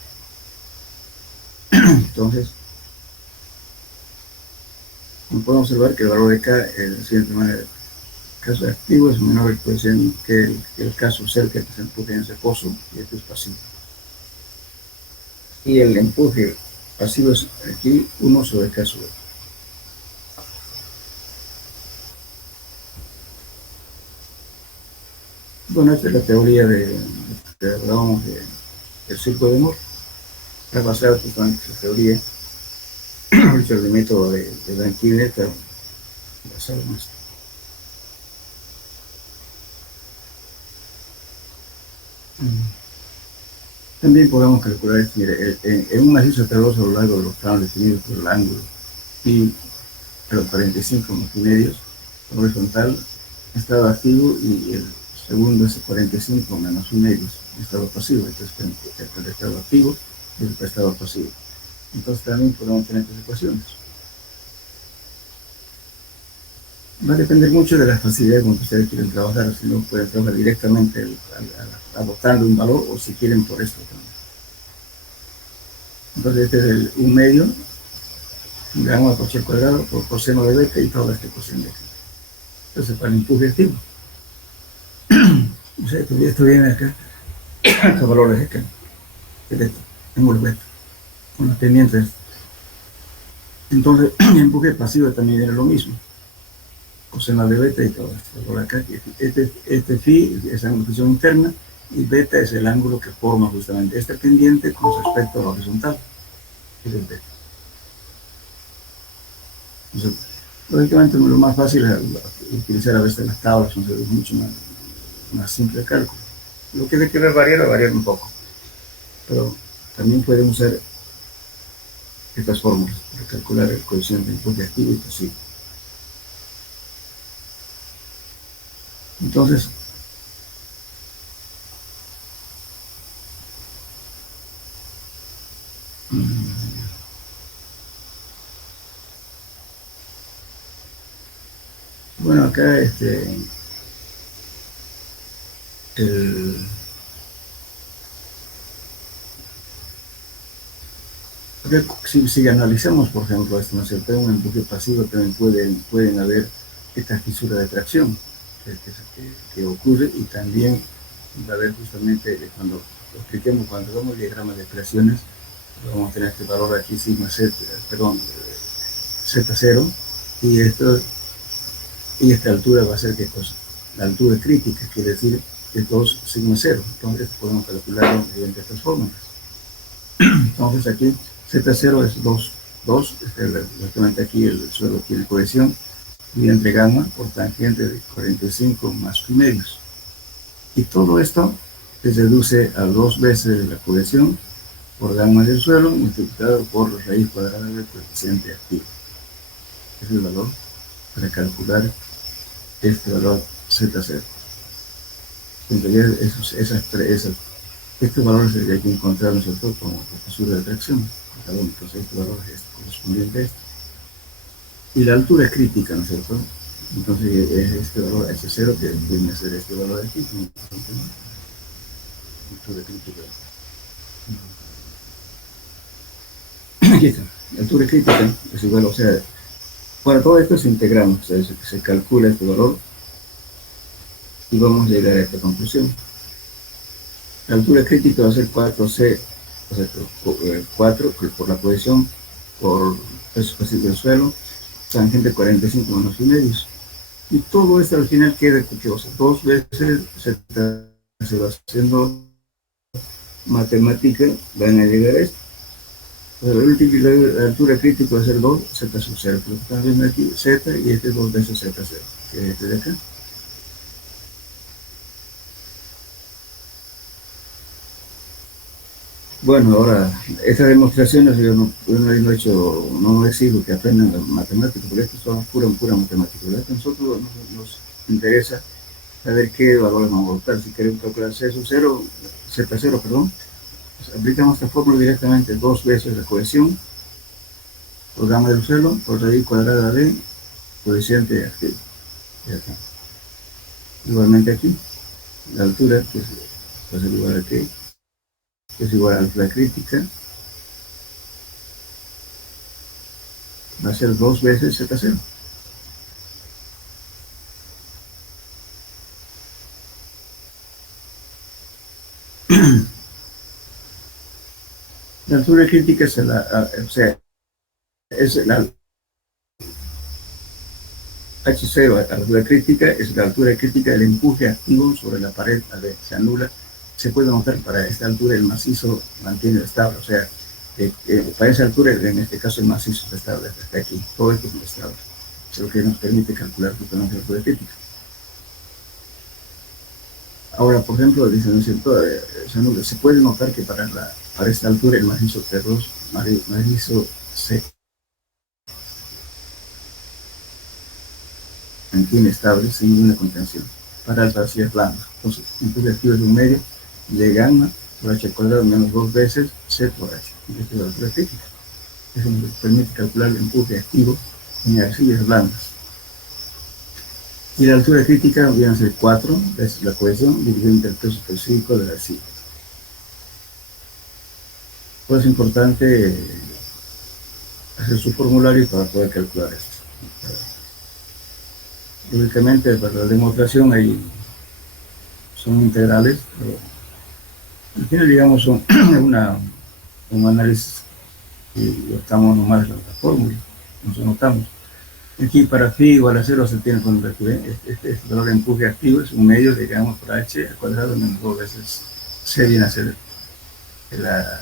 Entonces, podemos observar que el valor de K es de la siguiente manera. El caso activo es menor el coeficiente que el caso cerca que se empuje en ese pozo, y esto es pasivo. Y el empuje pasivo es aquí 1 sobre K sub B. Bueno, esta es la teoría que hablábamos del círculo de Moore. Está basada justamente en esta teoría, el método de Dirac-Killian, está basado en esto. También podemos calcular esto. Mire, en un macizo terroso a lo largo de los planos definidos por el ángulo y los 45 medios horizontal, estado activo, y el segundo es 45 menos 1 medios, estado pasivo. Entonces el estado activo y el estado pasivo. Entonces también podemos tener estas ecuaciones. Va a depender mucho de la facilidad con que ustedes quieren trabajar, si no pueden trabajar directamente adoptando un valor, o si quieren por esto también. Entonces este es un medio, gamma por h al cuadrado por coseno de beta y toda esta ecuación de aquí. Entonces para el empuje activo. O sea, esto viene acá, estos valores de acá, de esto, ángulo beta, con las pendientes. Entonces el empuje pasivo también viene lo mismo. Coseno de beta y todo esto. Por acá, este phi es ángulo de fricción interna y beta es el ángulo que forma justamente este pendiente con respecto a la horizontal. Es el beta. Entonces, lógicamente lo más fácil es utilizar a veces las tablas, es mucho más simple el cálculo. Lo que hay que variar un poco, pero también pueden usar estas fórmulas para calcular el coeficiente de empuje activo y pasivo. Entonces, bueno, acá el, si analizamos, por ejemplo, esto, ¿no es cierto? Un empuje pasivo también pueden haber esta fisura de tracción que ocurre, y también va a haber justamente cuando lo expliquemos, cuando hagamos diagramas de presiones, vamos a tener este valor aquí, sigma z, perdón, z0, y y esta altura va a ser, ¿qué cosa? La altura crítica, quiere decir que es 2 sigma 0. Entonces podemos calcularlo mediante estas fórmulas. Entonces aquí Z0 es 2, justamente aquí el suelo tiene cohesión, y entre gamma por tangente de 45 más primerios. Y todo esto se reduce a 2 veces la cohesión por gamma del suelo multiplicado por la raíz cuadrada del coeficiente activo. Es el valor para calcular este valor Z0. En realidad, estos valores hay que encontrar nosotros como profesura de tracción. Entonces, este valor es correspondiente a este. Y la altura es crítica, ¿no es cierto? Entonces, es este valor H0 que viene a ser este valor de aquí. Altura crítica. Aquí está. La altura crítica es igual, o sea, para todo esto se integramos, o sea, se calcula este valor y vamos a llegar a esta conclusión. La altura crítica va a ser 4C, o sea, 4 por la cohesión, por peso espacial del suelo, tangente 45 menos y medios. Y todo esto al final queda, o sea, 2 veces se va haciendo matemática, van a llegar a esto. La altura crítica va a ser 2, Z sub 0, pero están viendo aquí Z, y este es 2 veces Z0, que es este de acá. Bueno, ahora, estas demostraciones yo no he hecho, no exijo que aprendan matemáticas, porque esto son pura matemática. ¿Verdad? A nosotros nos interesa saber qué valores vamos a adoptar. Si queremos calcular C sub 0, Z0, perdón, pues aplicamos esta fórmula directamente: 2 veces la cohesión por gamma del suelo por raíz cuadrada de coeficiente activo. Igualmente aquí, la altura, que va a ser igual a que es igual a la altura crítica, va a ser 2 veces Z0. La altura crítica es o sea, es la H0, la altura crítica, es la altura crítica del empuje activo sobre la pared. A ver, se anula. Se puede notar para esta altura el macizo mantiene estable, o sea, para esa altura, en este caso el macizo está estable hasta aquí, todo esto es estable. Es lo que nos permite calcular justamente la altura crítica. Ahora, por ejemplo, dicen, se puede notar que para esta altura el macizo T2, macizo C, mantiene estable sin ninguna contención para las vacías blandas. Entonces, empuje activo es un medio de gamma por h cuadrado menos 2 veces C por h. Y esta es la altura crítica. Eso nos permite calcular el empuje activo en arcillas blandas. Y la altura crítica viene a ser 4 veces la cohesión dividido entre el peso específico de la arcilla. Pues es importante hacer su formulario para poder calcular esto. Lógicamente, para la demostración son integrales, pero al final, digamos, son un análisis y estamos nomás la fórmula, nos anotamos. Aquí para phi igual a 0 se tiene que convertir. Este valor de empuje activo es un medio, digamos, por h al cuadrado menos 2 veces c viene a ser la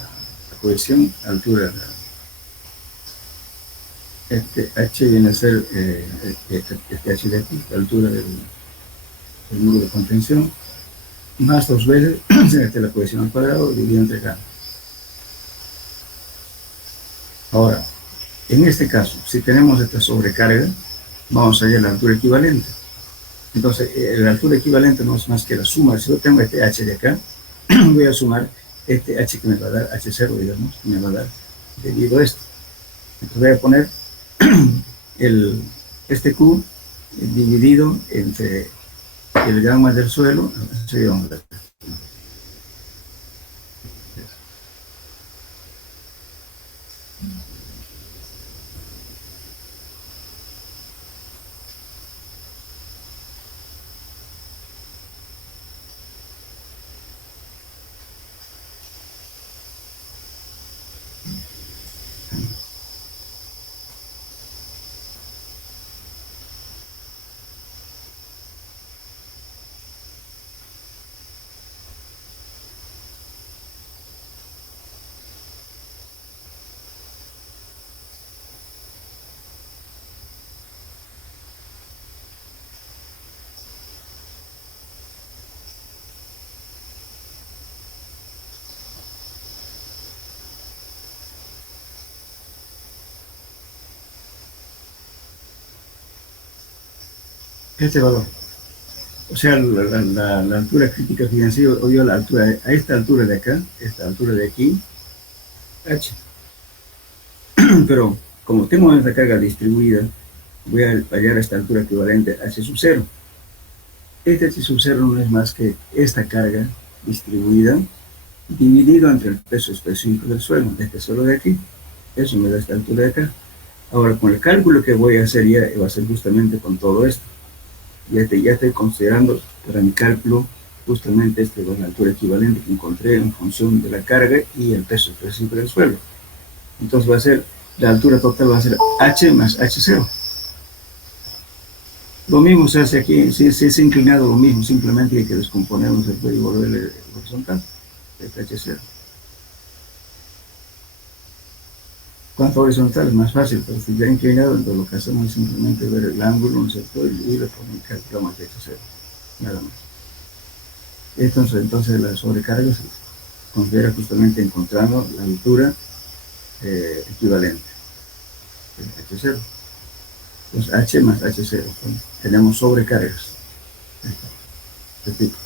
cohesión, altura. Este h viene a ser este h de aquí, la altura del muro de contención, más 2 veces la cohesión al cuadrado dividido entre gamma. Ahora, en este caso, si tenemos esta sobrecarga, vamos a hallar la altura equivalente. Entonces, la altura equivalente no es más que la suma. Si yo tengo este h de acá, voy a sumar este h que me va a dar, h0, digamos, que me va a dar debido a esto. Entonces voy a poner este Q dividido entre el gamma del suelo, este valor. O sea, la altura crítica, fíjense, yo la altura, a esta altura de acá, esta altura de aquí, h. Pero como tengo esta carga distribuida, voy a hallar esta altura equivalente a h sub 0. Este h sub 0 no es más que esta carga distribuida dividido entre el peso específico del suelo, de este suelo de aquí. Eso me da esta altura de acá. Ahora, con el cálculo que voy a hacer ya va a ser justamente con todo esto. Ya estoy considerando para mi cálculo justamente la altura equivalente que encontré en función de la carga y el peso específico del suelo. Entonces va a ser, la altura total va a ser h más h0. Lo mismo se hace aquí, si es inclinado lo mismo, simplemente hay que descomponerlo, se puede volver horizontal, este h0. Cuanto horizontal es más fácil, pero si ya inclinado, entonces lo que hacemos es simplemente ver el ángulo, ¿no es cierto? Y le calculamos h0, nada más. Entonces la sobrecarga se considera justamente encontrando la altura equivalente, el h0. Entonces h más h0, tenemos sobrecargas. Repito.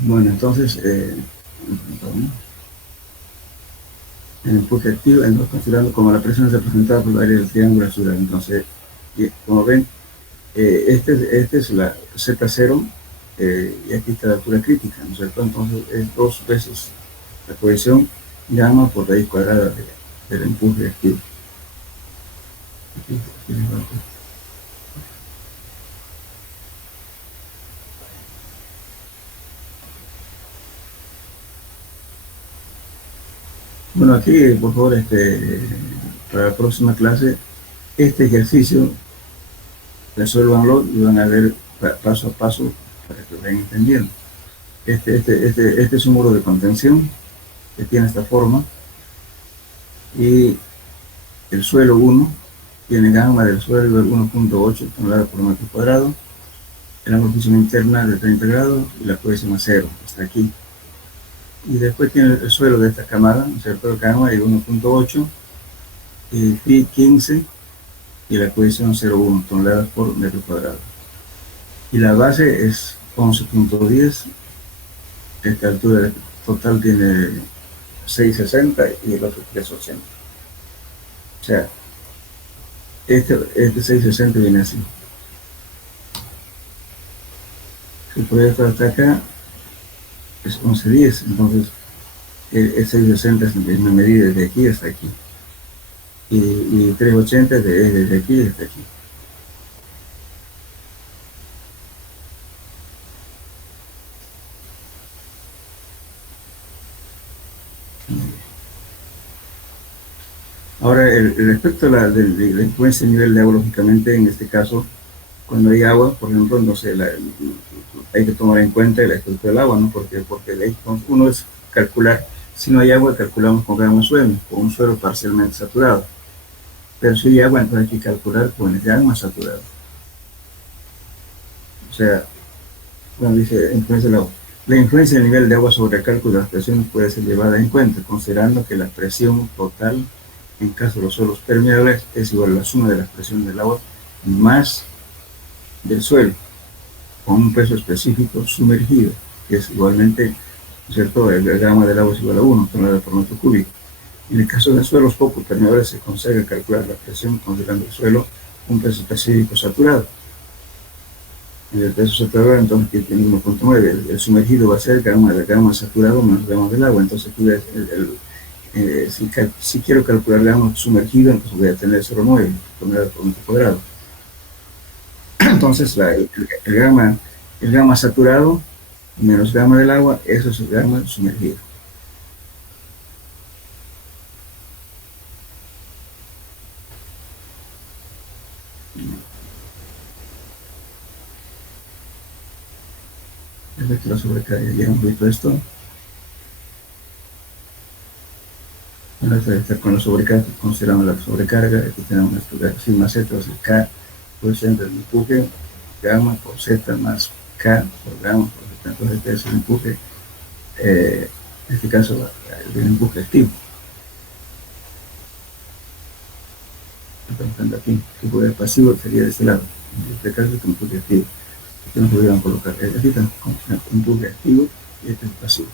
Bueno, entonces, el empuje activo, considerando como la presión es representada por el área del triángulo azul. Entonces, como ven, este es la Z0 y aquí está la altura crítica, ¿no es cierto? Entonces, es 2 veces la cohesión gamma por raíz cuadrada del empuje activo. Bueno, aquí, por favor, para la próxima clase, este ejercicio, resuélvanlo y van a ver paso a paso para que lo vayan entendiendo. Este es un muro de contención que tiene esta forma y el suelo 1 tiene gamma del suelo del 1.8 toneladas por metro cuadrado, el amortiguación interna de 30 grados y la cohesión a 0, hasta aquí. Y después tiene el suelo de esta camada, ¿no es cierto? El gamma de 1.8, y phi 15 y la cohesión 0.1 toneladas por metro cuadrado. Y la base es 11.10, esta altura total tiene 660 y el otro 380. O sea, este 660 viene así. El proyecto hasta acá es 1110, entonces el 660 es una medida desde aquí hasta aquí. Y 380 es desde aquí hasta aquí. Ahora, respecto a la influencia del nivel de agua, lógicamente, en este caso, cuando hay agua, por ejemplo, no sé, hay que tomar en cuenta el efecto del agua, ¿no? Porque uno es calcular, si no hay agua, calculamos con gramo suelo, con un suelo parcialmente saturado. Pero si hay agua, entonces hay que calcular con el agua saturado. O sea, cuando dice influencia del agua, la influencia del nivel de agua sobre el cálculo de las presiones puede ser llevada en cuenta, considerando que la presión total en caso de los suelos permeables, es igual a la suma de la presión del agua más del suelo, con un peso específico sumergido, que es igualmente, ¿cierto? El gramo del agua es igual a 1 tonelada por metro cúbico. En el caso de suelos poco permeables, se consigue calcular la presión considerando el suelo un peso específico saturado. El peso saturado, entonces, que tiene 1.9. El sumergido va a ser gramo saturado menos gramo del agua. Entonces, aquí si quiero calcular gramo sumergido, entonces voy a tener 0.9 toneladas por metro cuadrado. Entonces, el gramo saturado menos gramo del agua, eso es el gramo sumergido. Efecto de la sobrecarga, ya hemos visto esto. Con la sobrecarga, consideramos la sobrecarga, aquí tenemos nuestro sigma z, es el K, coeficiente del empuje, gamma por Z más K por gamma por Z. Entonces este es el empuje, en este caso el empuje activo. Estamos aquí, el empuje pasivo sería de este lado, en este caso es el empuje activo. Aquí nos podrían colocar, aquí tenemos empuje activo y este es pasivo.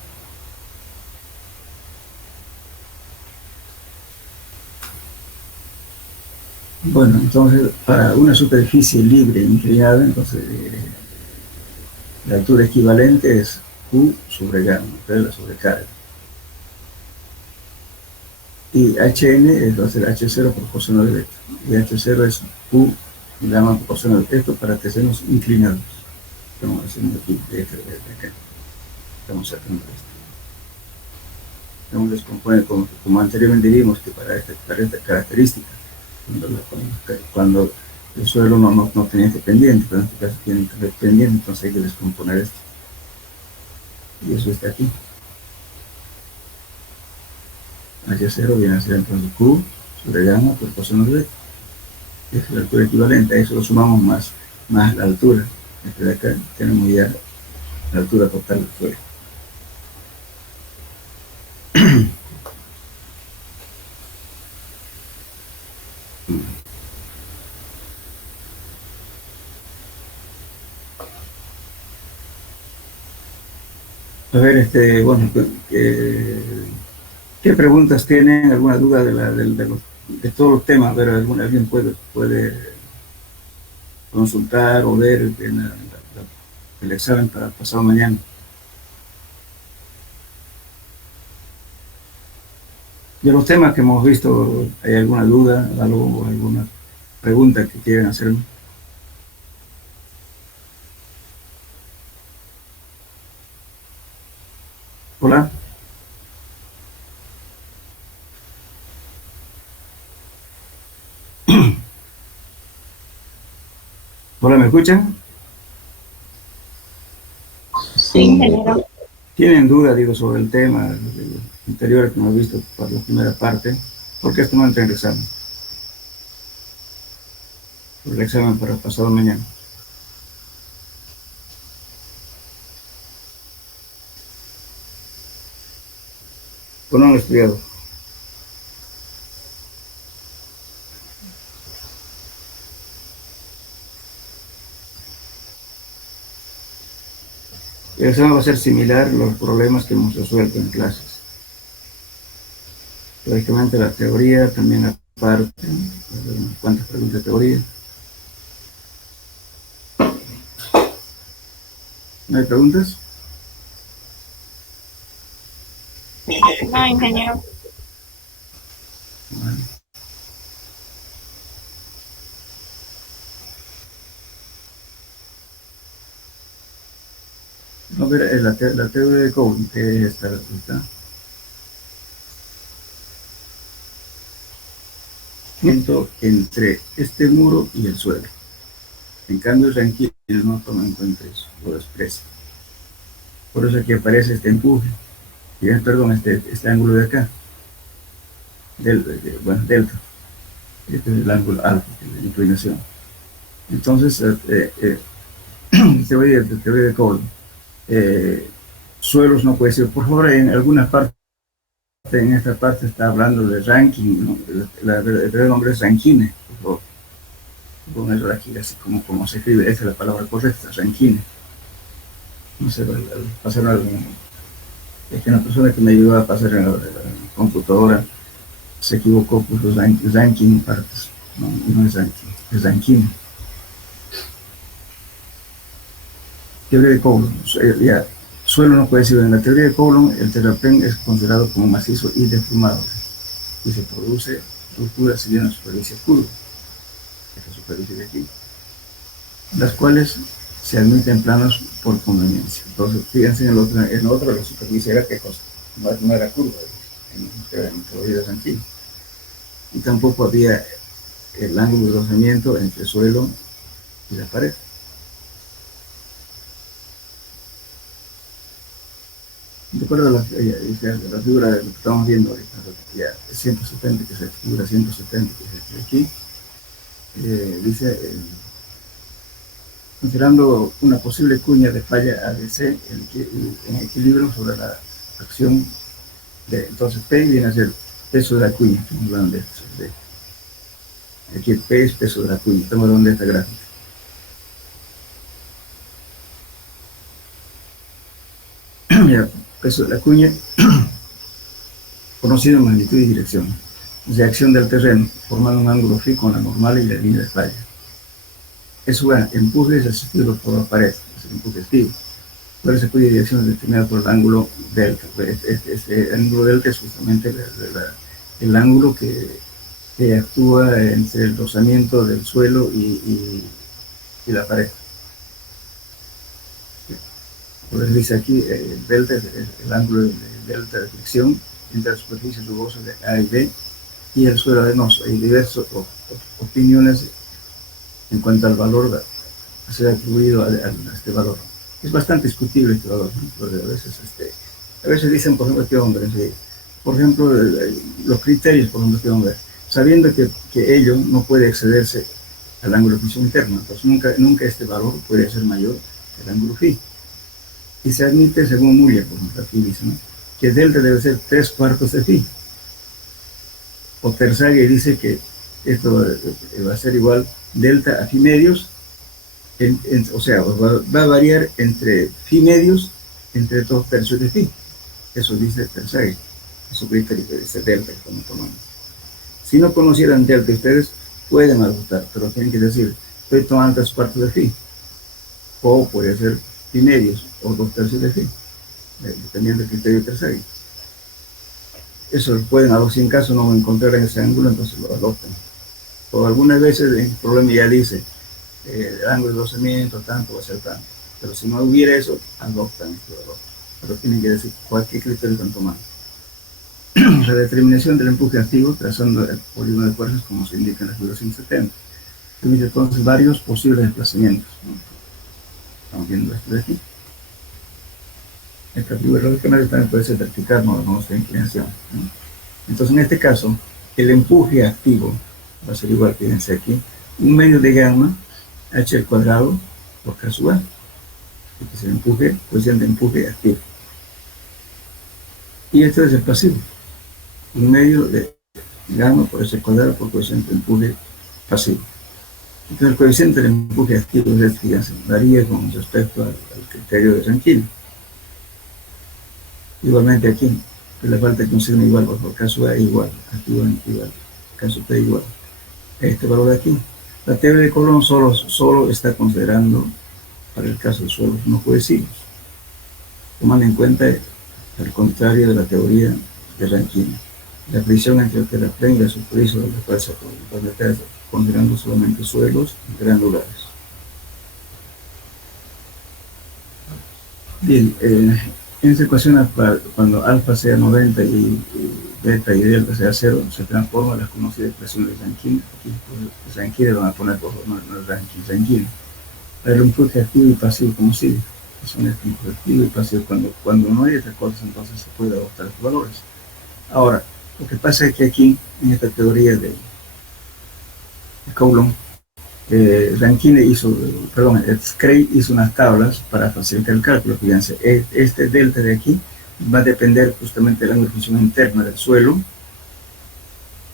Bueno, entonces para una superficie libre e inclinada, entonces la altura equivalente es Q sobre gamma, que es la sobrecarga. Y Hn es va a ser H0 por coseno de beta. Y H0 es Q gamma por coseno de esto para que seamos inclinados. Estamos haciendo aquí, de acá. Estamos sacando esto. Estamos descomponiendo, como anteriormente vimos, que para esta característica, cuando el suelo no tenía este pendiente, pero en este caso tiene pendiente, entonces hay que descomponer esto. Y eso está aquí. H0 viene a ser entonces Q sobre gamma por coseno de beta. Es la altura equivalente, a eso lo sumamos más la altura. Este de acá tenemos ya la altura total del suelo. A ver, bueno, ¿qué preguntas tienen? ¿Alguna duda de todos los temas? A ver, alguien puede consultar o ver el examen para pasado mañana. De los temas que hemos visto, ¿hay alguna duda, alguna pregunta que quieran hacerme? Hola. Hola, ¿me escuchan? Sí, ingeniero. ¿Tienen duda, digo, sobre el tema anterior que hemos visto por la primera parte? ¿Por qué esto no entra en el examen? Por el examen para pasado mañana. ¿O no han estudiado? El examen va a ser similar a los problemas que hemos resuelto en clases. Lógicamente la teoría también aparte. ¿Cuántas preguntas de teoría? ¿No hay preguntas? No, ingeniero. Bueno. A ver, la teoría de Coulomb, que es esta resulta. Entre este muro y el suelo. En cambio, Rankine no toma en cuenta eso, lo desprecia. Por eso aquí aparece este empuje, perdón, este ángulo de acá, bueno, delta. Este es el ángulo alfa, la inclinación. Entonces, teoría de Coulomb. Suelos no puede ser. Por favor, en alguna parte en esta parte está hablando de ranking, ¿no? El verdadero nombre es Rankine, por favor. Ponerlo aquí así como se escribe, esa es la palabra correcta, Rankine. No sé, al pasar algún... Es que una persona que me ayudó a pasar en la computadora se equivocó, puso ranking partes, no, no es ranking, es Rankine. Teoría de Coulomb, ya, suelo no puede ser. En la teoría de Coulomb, el terraplén es considerado como macizo y deformable y se produce rupturas si bien la superficie curva, esta superficie de aquí, las cuales se admiten planos por conveniencia. Entonces, fíjense en el otro la superficie era qué cosa, no era curva en teoría de Rankine, y tampoco había el ángulo de rozamiento entre el suelo y la pared. De acuerdo a la figura de lo que estamos viendo ahorita, ya 170, que es la figura 170, que es aquí, dice, considerando una posible cuña de falla ABC en equilibrio sobre la acción de, entonces P viene a ser peso de la cuña, estamos hablando de esto, aquí el P es peso de la cuña, estamos hablando de esta gráfica. Ya, peso de la cuña, conocido en magnitud y dirección, reacción del terreno, formando un ángulo fijo con la normal y la línea de falla. Eso empuje es asistido por la pared, es el empuje activo. Pero ese cuya dirección es determinada por el ángulo delta. Este ángulo delta es justamente el ángulo que actúa entre el rozamiento del suelo y la pared. Por eso dice aquí, el delta es el ángulo de delta de fricción entre las superficies rugosas de A y B y el suelo arenoso. Hay diversas opiniones en cuanto al valor a ser atribuido a este valor. Es bastante discutible este valor, ¿no? Porque a veces dicen, por ejemplo, por ejemplo, los criterios, por ejemplo, sabiendo que ello no puede excederse al ángulo de fricción interno, entonces nunca este valor puede ser mayor que el ángulo phi. Y se admite, según Muller, por ejemplo, aquí dice, ¿no?, que delta debe ser 3/4 de phi. O Terzaghi dice que esto va a ser igual delta a phi medios, o sea, va a variar entre phi medios entre 2/3 de phi. Eso dice Terzaghi, eso criterio que dice delta que estamos tomando. Si no conocieran delta, ustedes pueden ajustar, pero tienen que decir, estoy tomando 3/4 de phi, o puede ser phi medios, o 2/3 de phi, dependiendo del criterio de Terzaghi. Eso lo pueden, si en caso no encontrar en ese ángulo, entonces lo adoptan. O algunas veces el problema ya dice, el ángulo de rozamiento tanto va a ser tanto, pero si no hubiera eso, adoptan este valor, pero tienen que decir cualquier criterio están tomando. La determinación del empuje activo trazando el polígono de fuerzas como se indica en la figura 170 permite entonces varios posibles desplazamientos, ¿no? Estamos viendo esto de aquí. Esta figura lógicamente también puede ser vertical, no está inclinación, ¿no? Entonces en este caso el empuje activo va a ser igual, fíjense aquí, un medio de gamma h al cuadrado por k sub a, que es el empuje, coeficiente de empuje activo. Y esto es el pasivo, un medio de gamma por h al cuadrado por coeficiente de empuje pasivo. Entonces el coeficiente del empuje activo es, fíjense, varía con respecto al criterio de Rankine. Igualmente aquí, le falta que un signo igual, por k sub a igual, activo igual, k sub p igual. Este valor de aquí. La teoría de Coulomb solo está considerando para el caso de suelos no cohesivos, tomando en cuenta el contrario de la teoría de Rankine, la fricción entre el terraplén y la superficie de la fuerza planetaria, considerando solamente suelos granulares. Bien, en esta ecuación, cuando alfa sea 90 y beta y delta sea 0, se transforma la conocida expresión de Rankine. Aquí pues, Rankine van a poner por no Rankine. El empuje activo y pasivo como sigue. Son el empuje activo y pasivo. Cuando no hay estas cosas, entonces se puede adoptar los valores. Ahora, lo que pasa es que aquí, en esta teoría de Coulomb, Scray hizo unas tablas para facilitar el cálculo. Fíjense, este delta de aquí va a depender justamente del ángulo de función interna del suelo,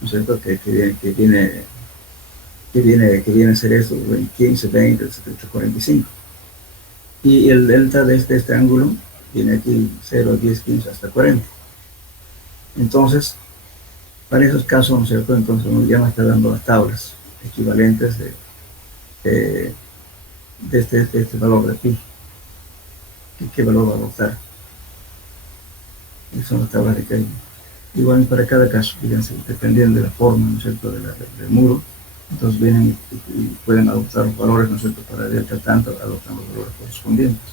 ¿no es cierto? Que viene a ser esto, 15, 20, 70, 45. Y el delta de este ángulo viene aquí 0, 10, 15, hasta 40. Entonces, para esos casos, ¿no es cierto? Entonces uno ya me está dando las tablas equivalentes de este valor de aquí. ¿Y qué valor va a adoptar? Y son las tablas de caída. Igual para cada caso, fíjense, dependiendo de la forma, ¿no es cierto?, del muro, entonces vienen y pueden adoptar los valores, ¿no es cierto?, para delta tanto, adoptan los valores correspondientes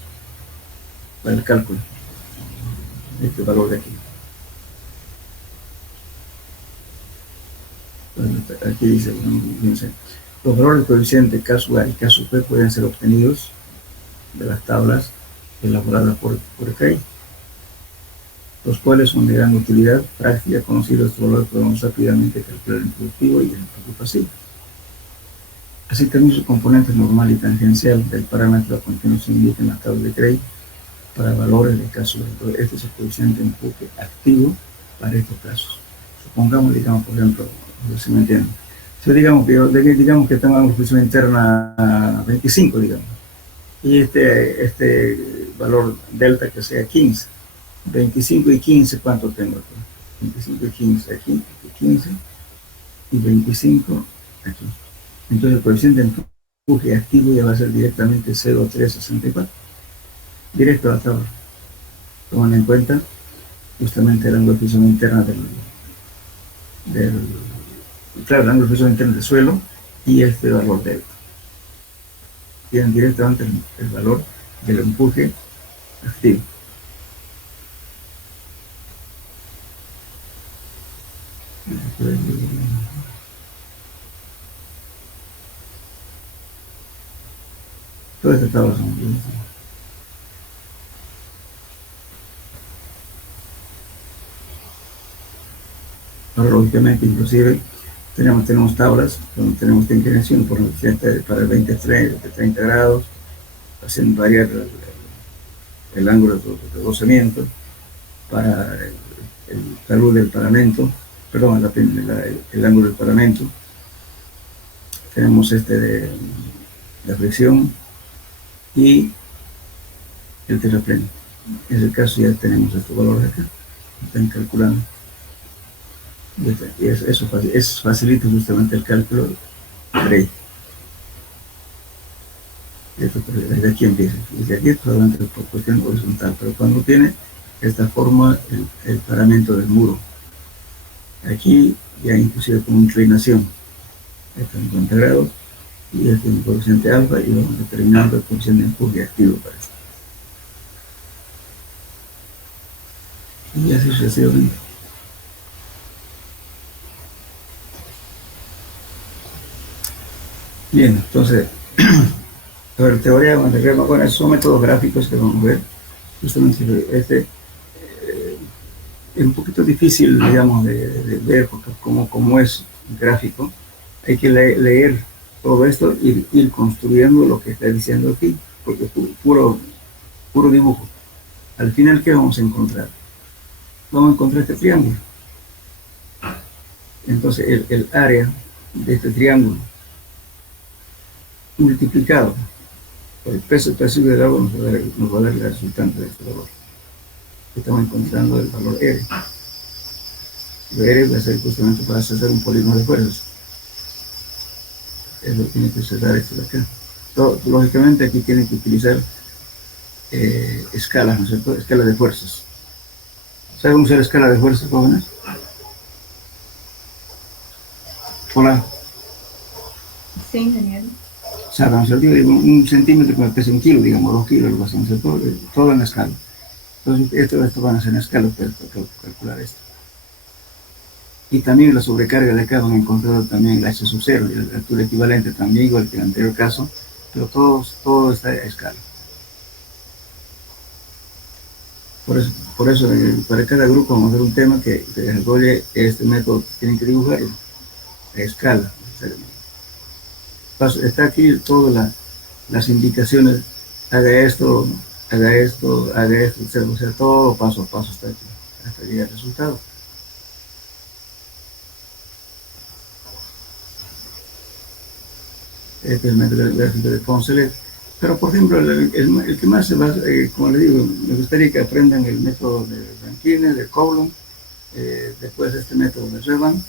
para el cálculo de este valor de aquí. Entonces, aquí dice, fíjense, los valores del coeficiente caso A y caso B pueden ser obtenidos de las tablas elaboradas por CAI, los cuales son de gran utilidad práctica. Conocidos estos valores, podemos rápidamente calcular el productivo y el impacto pasivo. Así también su componente normal y tangencial del parámetro a continuación indica en la tabla de Gray para valores de caso. Este es el coeficiente de empuje activo para estos casos. Supongamos, digamos, por ejemplo, si me entienden, si digamos que tengo una función interna 25, digamos, y este valor delta que sea 15, 25 y 15, ¿cuánto tengo aquí? 25 y 15 aquí, 15 y 25 aquí. Entonces el coeficiente de empuje activo ya va a ser directamente 0,364, directo a la tabla, tomando en cuenta justamente el ángulo de fusión interna claro, el ángulo de fusión interna del suelo y este valor delta. Tienen directamente el valor del empuje activo. Todas estas tablas son bien. Ahora, lógicamente, inclusive, tenemos tablas donde tenemos de inclinación por para el 30 grados, haciendo variar el ángulo de rozamiento, para el talud del paramento, perdón, el ángulo del paramento. Tenemos de la fricción y el terrapleno. En ese caso ya tenemos estos valores acá, están calculando. Y eso facilita justamente el cálculo de Gray. Desde aquí empieza. Desde aquí es solamente por cuestión horizontal, pero cuando tiene esta forma, el paramento del muro, aquí ya inclusive con inclinación, está en 50 grados, y este es un coeficiente alfa, y vamos determinando el coeficiente de empuje activo para esto. Y así sucesivamente. Bien, entonces, sobre el teorema de Riemann, bueno, esos son métodos gráficos que vamos a ver. Justamente es un poquito difícil, digamos, de ver, porque como es gráfico, hay que leer todo esto y ir construyendo lo que está diciendo aquí, porque es puro dibujo. Al final, ¿qué vamos a encontrar? Vamos a encontrar este triángulo. Entonces, el área de este triángulo multiplicado por el peso pasivo del agua nos va a dar el resultante de este valor. Estamos encontrando el valor R. R va a ser justamente para hacer un polígono de fuerzas. Eso tiene que ser esto de acá. Lógicamente aquí tienen que utilizar escalas, ¿no es cierto? Escala de fuerzas. ¿Saben usar escala de fuerzas, jóvenes? Hola. Sí, ingeniero. O sea, ¿no es cierto? Un centímetro que me pesa 1 kilo, digamos, 2 kilos, algo así, ¿no es cierto? Todo en escala. Entonces, esto van a ser en escala para calcular esto. Y también la sobrecarga de acá van a encontrar también la H sub 0, y la altura equivalente también, igual que en el anterior caso, pero todo está a escala. Por eso, para cada grupo vamos a hacer un tema que desarrolle este método, tienen que dibujarlo a escala. Está aquí todas las indicaciones, haga esto, haga esto, o sea, todo paso a paso hasta llegar al resultado. Este es el método de Poncelet. Pero, por ejemplo, el que más se va, como le digo, me gustaría que aprendan el método de Rankine, de Coulomb, después este método de Revan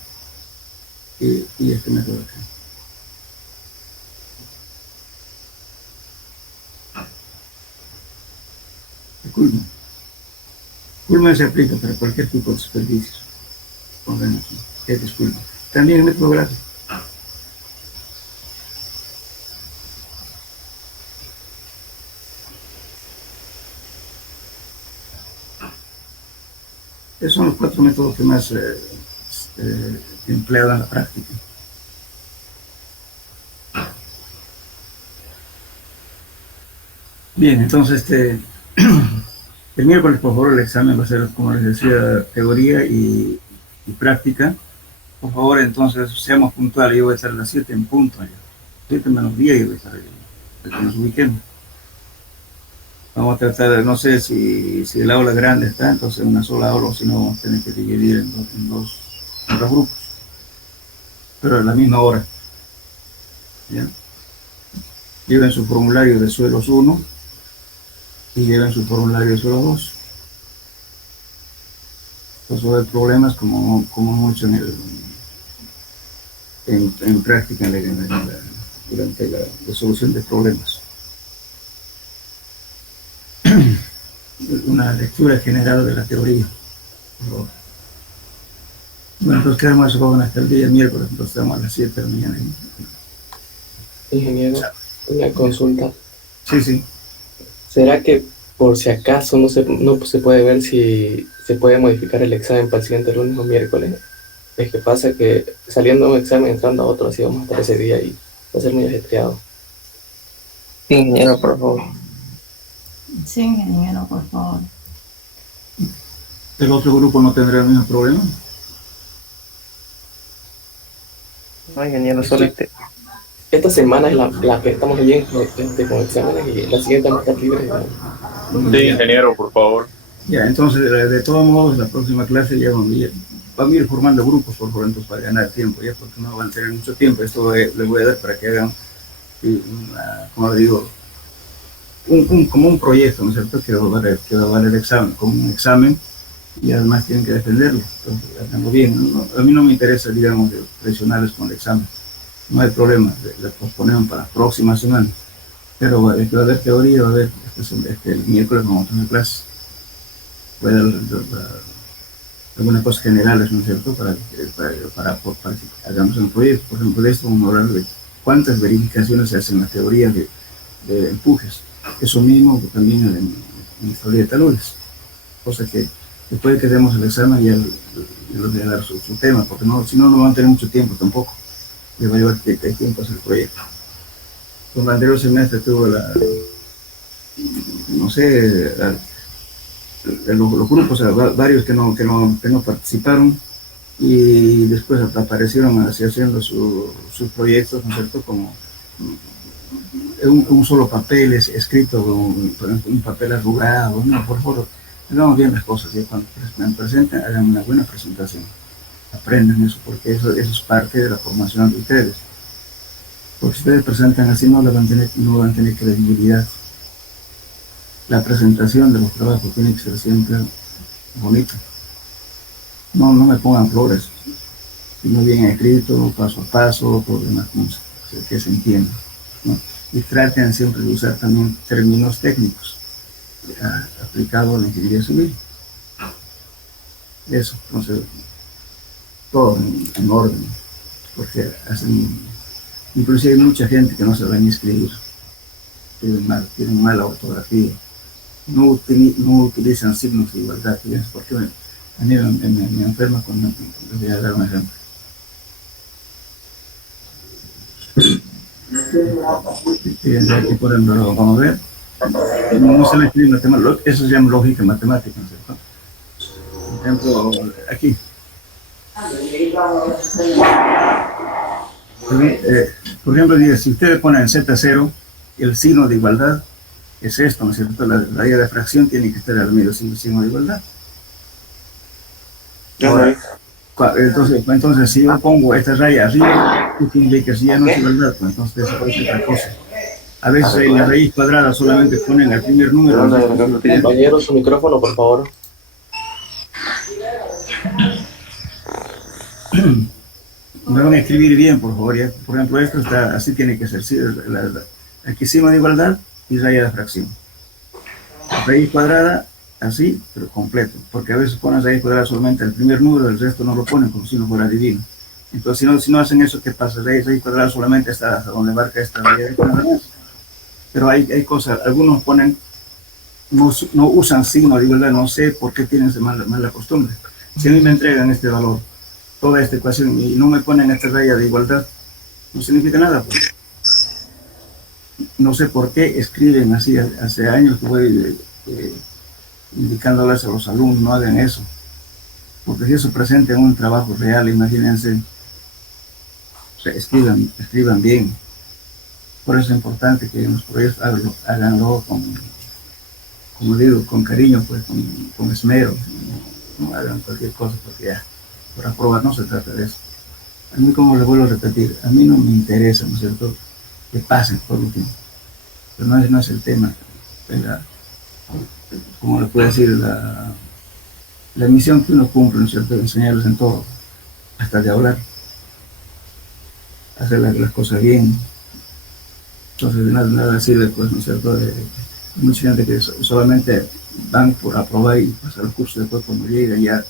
y este método de acá. Kuhlmann. Kuhlmann se aplica para cualquier tipo de desperdicios. Pongan aquí. Este es Kuhlmann. También el método gráfico. Esos son los 4 métodos que más empleado en la práctica. Bien, entonces el miércoles, por favor, el examen va a ser, como les decía, teoría y práctica. Por favor, entonces, seamos puntuales. Yo voy a estar a las 7 en punto allá. 7 menos 10 yo voy a estar allá, para que nos ubiquemos. Vamos a tratar, no sé si el aula grande está, entonces una sola aula, o si no, vamos a tener que dividir en dos grupos, pero a la misma hora. ¿Ya? Lleven su formulario de suelos 1 y lleven su formulario de suelos 2. Entonces va a haber problemas como mucho en práctica durante la resolución de problemas. Una lectura general de la teoría, por favor. Bueno, entonces quedamos eso hasta el día miércoles, entonces estamos a las 7 de la mañana. Ingeniero, una consulta. Sí. ¿Será que por si acaso no se puede ver si se puede modificar el examen para el siguiente lunes o miércoles? Es que pasa que saliendo de un examen, entrando a otro, así vamos a estar ese día y va a ser muy ajetreado. Ingeniero, por favor. Sí, ingeniero, por favor. ¿El otro grupo no tendrá el mismo problema? No, ingeniero, solo este. Esta semana es la que estamos bien con exámenes y la siguiente vamos a estar libres. Sí, ingeniero, por favor. Ya, entonces, de todos modos, la próxima clase ya vamos a ir formando grupos, por favor, entonces, para ganar tiempo, ya, porque no van a tener mucho tiempo. Esto les voy a dar para que hagan, como le digo, como un proyecto, ¿no es cierto?, que va a valer el examen, como un examen, y además tienen que defenderlo. Entonces, haganlo bien. ¿No? A mí no me interesa, digamos, presionarles con el examen. No hay problema, le posponemos para la próxima semana. Pero va a haber teoría, va a haber, el miércoles vamos a tener clases. Voy a dar algunas cosas generales, ¿no es cierto?, para que hagamos un proyecto. Por ejemplo, de esto vamos a hablar de cuántas verificaciones se hacen en la teoría de empujes. Eso mismo también en la teoría de talones. Cosa que después de que demos el examen ya les voy a dar su tema, porque si no van a tener mucho tiempo tampoco. Les va a llevar tiempo hacer el proyecto. Con el anterior semestre tuvo los grupos, o sea, varios que no participaron, y después aparecieron así haciendo sus proyectos, ¿no es cierto?, como un solo papel escrito, un papel arrugado. No, por favor, hagamos bien las cosas, y cuando me presenten, hagan una buena presentación. Aprendan eso, porque eso es parte de la formación de ustedes. Porque si ustedes presentan así, no van a tener credibilidad. La presentación de los trabajos tiene que ser siempre bonita. No me pongan flores, sino bien escrito, paso a paso, por demás, que se entienda, ¿no? Y traten siempre de usar también términos técnicos aplicados a la ingeniería civil. Eso, entonces, todo en orden, porque inclusive hay mucha gente que no sabe ni escribir, tienen mala ortografía, no utilizan signos de igualdad. Porque a mí me enferma les voy a dar un ejemplo. Aquí por ejemplo, vamos a ver, no se le escribe matemática, eso se llama lógica matemática, ¿no es cierto? Por ejemplo, aquí. Por ejemplo, si ustedes ponen Z0 el signo de igualdad, es esto, ¿no es cierto? La raya de fracción tiene que estar al medio sin signo de igualdad. Ahora, entonces, si yo pongo esta raya arriba, ¿qué significa que si ya no es igualdad? Pues entonces desaparece otra cosa. A veces en la raíz cuadrada solamente ponen el primer número. Compañero, su micrófono, por favor. Me van a escribir bien, por favor. ¿Ya? Por ejemplo, esto está, así tiene que ser. ¿Sí? Aquí signo de igualdad y raya de fracción. Raíz cuadrada, así, pero completo. Porque a veces ponen raíz cuadrada solamente el primer número, el resto no lo ponen como si no fuera divino. Entonces, si no hacen eso, ¿qué pasa? Raíz cuadrada solamente está hasta donde marca esta raya de cuadrada. Pero hay cosas, algunos ponen, no usan signo de igualdad, no sé por qué tienen esa mala costumbre. Si a mí me entregan este valor, toda esta ecuación, y no me ponen esta raya de igualdad, no significa nada, pues. No sé por qué escriben así, hace años que voy indicándoles a los alumnos, no hagan eso, porque si eso presenta en un trabajo real, imagínense, escriban bien. Por eso es importante que en los proyectos háganlo como digo, con cariño, pues, con esmero, no hagan cualquier cosa, porque ya, por aprobar no se trata de eso. A mí, como les vuelvo a repetir, a mí no me interesa, ¿no es cierto?, que pasen por último, pero no es el tema, como le puedo decir, la misión que uno cumple, ¿no es cierto?, enseñarles en todo, hasta de hablar, hacer las cosas bien. Entonces de nada sirve, pues, ¿no es cierto?, mucha gente que solamente van por aprobar y pasar el curso, después cuando llegan ya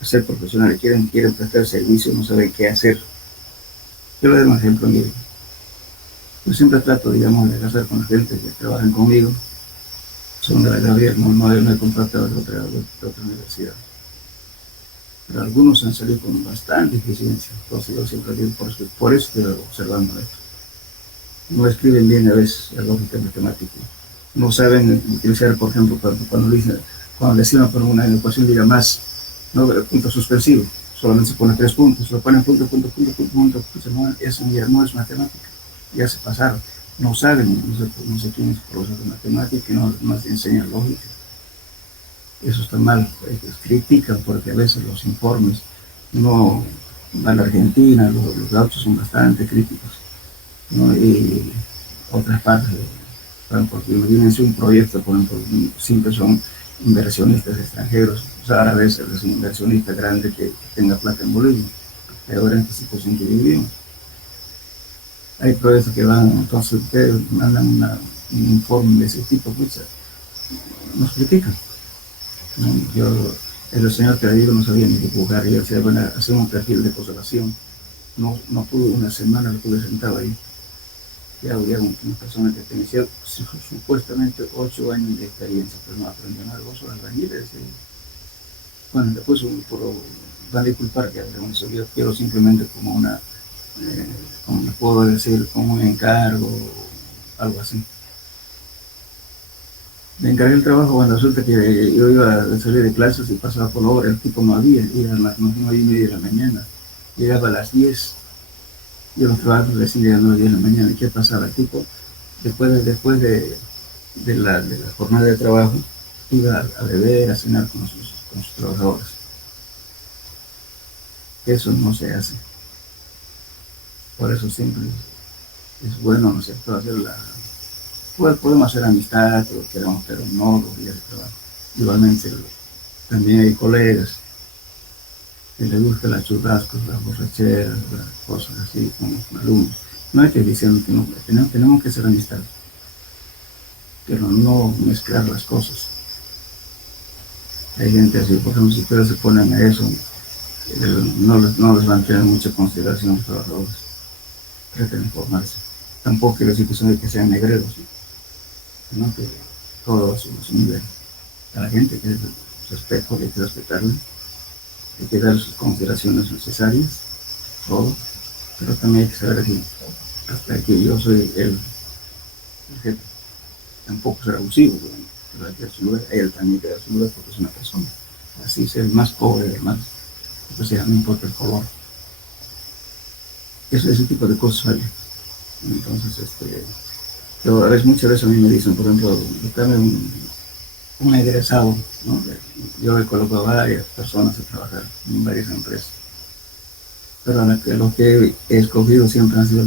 a ser profesionales, quieren prestar servicio, no saben qué hacer. Yo le doy un ejemplo, mire. Yo siempre trato, digamos, de casar con la gente que trabajan conmigo, son de la Gabriel, no he contratado de otra universidad. Pero algunos han salido con bastante eficiencia, entonces yo siempre digo, por eso estoy observando esto. No escriben bien a veces la lógica matemática. No saben utilizar, por ejemplo, cuando le hicieron por una ecuación, diga más, no, punto suspensivo, solamente se pone 3 puntos, lo ponen punto, eso ya no es matemática, ya se pasaron. No saben, no sé quién es profesor de matemática, no enseña lógica. Eso está mal, critican porque a veces los informes no van a Argentina, los datos son bastante críticos, ¿no? Y otras partes, porque imagínense un proyecto, por ejemplo, siempre son inversionistas extranjeros, o sea, árabes, es un inversionista grande que tenga plata en Bolivia, pero en esta situación que vivimos. Hay proyectos que van, entonces ustedes mandan un informe de ese tipo, pues, nos critican. El señor que digo no sabía ni dibujar, y yo decía, bueno, hacer un perfil de conservación. No pude, una semana lo tuve sentado ahí. Ya había una persona que tenía supuestamente 8 años de experiencia, pero no aprendió nada, vos sos albañiles. Bueno, después van a disculpar que hagamos eso, yo quiero simplemente como como le puedo decir, como un encargo, algo así. Me encargué el trabajo cuando resulta que yo iba a salir de clases y pasaba por la obra, el tipo no había, iba a las 9:30 de la mañana, llegaba a las 10, yo los trabajos recién llegando a las 10 de la mañana. ¿Y qué pasaba? El tipo, después de la jornada de trabajo, iba a beber, a cenar con sus trabajadores. Eso no se hace. Por eso siempre es bueno, ¿no es cierto?, podemos hacer amistad, pero no los días de trabajo. Igualmente, también hay colegas que les gusta las churrascos, las borracheras, las cosas así, como alumnos. No hay que decir que no, tenemos que hacer amistad, pero no mezclar las cosas. Hay gente así, por ejemplo, si ustedes se ponen a eso, no les van a tener mucha consideración los trabajadores. Traten de formarse. Tampoco quiero decir que sean negreros, sino que todo a su nivel. A la gente que respeto, hay que respetarle, hay que dar sus consideraciones necesarias, todo, pero también hay que saber decir, hasta aquí yo soy el jefe, tampoco ser abusivo, pero hay que dar su lugar, él también que dar su lugar porque es una persona, así sea el más pobre del más, pues ya no importa el color. Ese tipo de cosas hay. Entonces, Pero a veces, muchas veces a mí me dicen, por ejemplo, buscame un egresado, ¿no? Yo he colocado a varias personas a trabajar en varias empresas, pero los que he escogido siempre han sido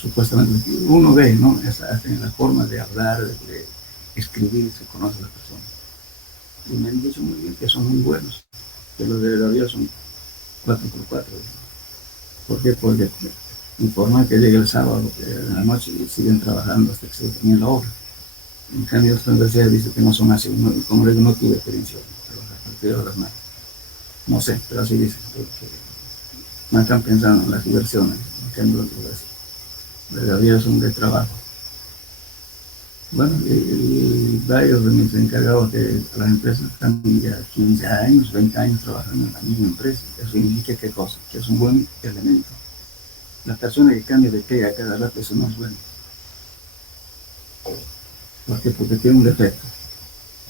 supuestamente, uno ve, ¿no? Hasta en la forma de hablar, de escribir, se conoce a las personas. Y me han dicho muy bien que son muy buenos, que los de la vida son 4x4. ¿Por qué? Porque informan que llega el sábado, que en la noche y siguen trabajando hasta que se termine la obra. En cambio, otras universidades dicen que no son así. Como le digo, no tuve experiencia de trabajar partido de las manos. No sé, pero así dicen. Porque no están pensando en las diversiones. En cambio, la vida son de trabajo. Bueno, y varios de mis encargados de las empresas están ya 15 años, 20 años trabajando en la misma empresa. Eso indica qué cosa, que es un buen elemento. La persona que cambia de pega a cada rato, eso no es bueno. ¿Por qué? Porque tiene un defecto.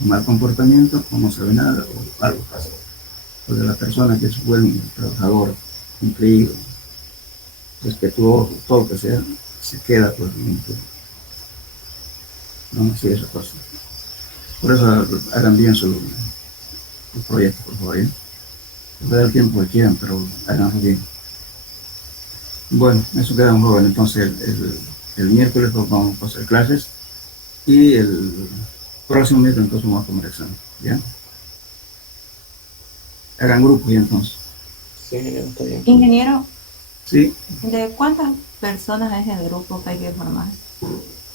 Un mal comportamiento, o no sabe nada, o algo pasa. Porque la persona que es buen trabajador, cumplido, respetuoso, todo lo que sea, se queda por el tiempo. No así esa cosa. Por eso hagan bien su proyecto, por favor. Les da el tiempo que quieran, pero háganlo bien. Bueno, eso queda un joven. Entonces, el miércoles vamos a hacer clases y el próximo miércoles entonces vamos a tomar examen. ¿Ya? Hagan grupos y entonces. Sí, está bien. Ingeniero, Sí, ¿de cuántas personas es el grupo que hay que formar?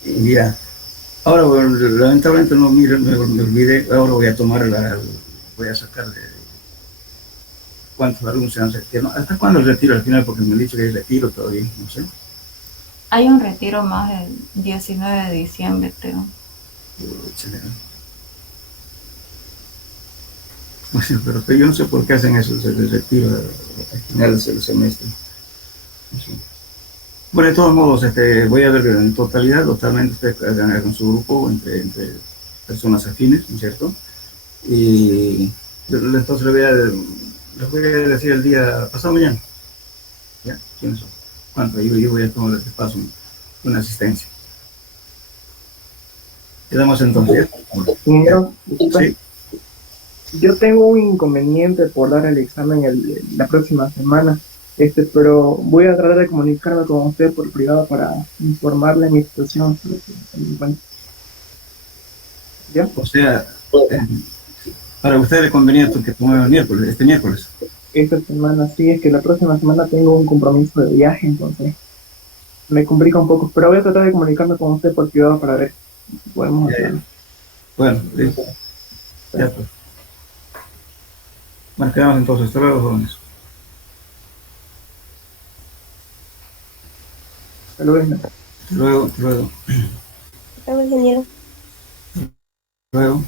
y ya. Ahora, bueno, lamentablemente no, mire, me olvidé. Ahora voy a tomar voy a sacar de cuántos alumnos se han retirado. ¿Hasta cuándo el retiro al final? Porque me han dicho que hay retiro todavía, no sé. Hay un retiro más el 19 de diciembre, creo. Excelente. Pero yo no sé por qué hacen eso, se les retira al final del semestre. Sí. Bueno, de todos modos, voy a ver en totalidad, totalmente ustedes hagan su grupo entre personas afines, ¿no es cierto? Y entonces les voy a decir el día pasado mañana. ¿Ya? ¿Quiénes son? ¿Cuánto? Yo voy a tomar este paso una asistencia. Quedamos entonces. Ingeniero, disculpa, Sí. yo tengo un inconveniente por dar el examen la próxima semana, pero voy a tratar de comunicarme con usted por privado para informarle de mi situación. Bueno, ¿ya? O sea, eh, para usted le convenía que tomara el miércoles, este miércoles. Esta semana sí, es que la próxima semana tengo un compromiso de viaje, entonces me complica un poco, pero voy a tratar de comunicarme con usted por privado para ver si podemos hacerlo. Bueno, listo. Ya pues. Bueno, quedamos entonces. Hasta luego, jóvenes. Hasta luego. Hasta luego, hasta luego. Luego, ingeniero. Hasta luego.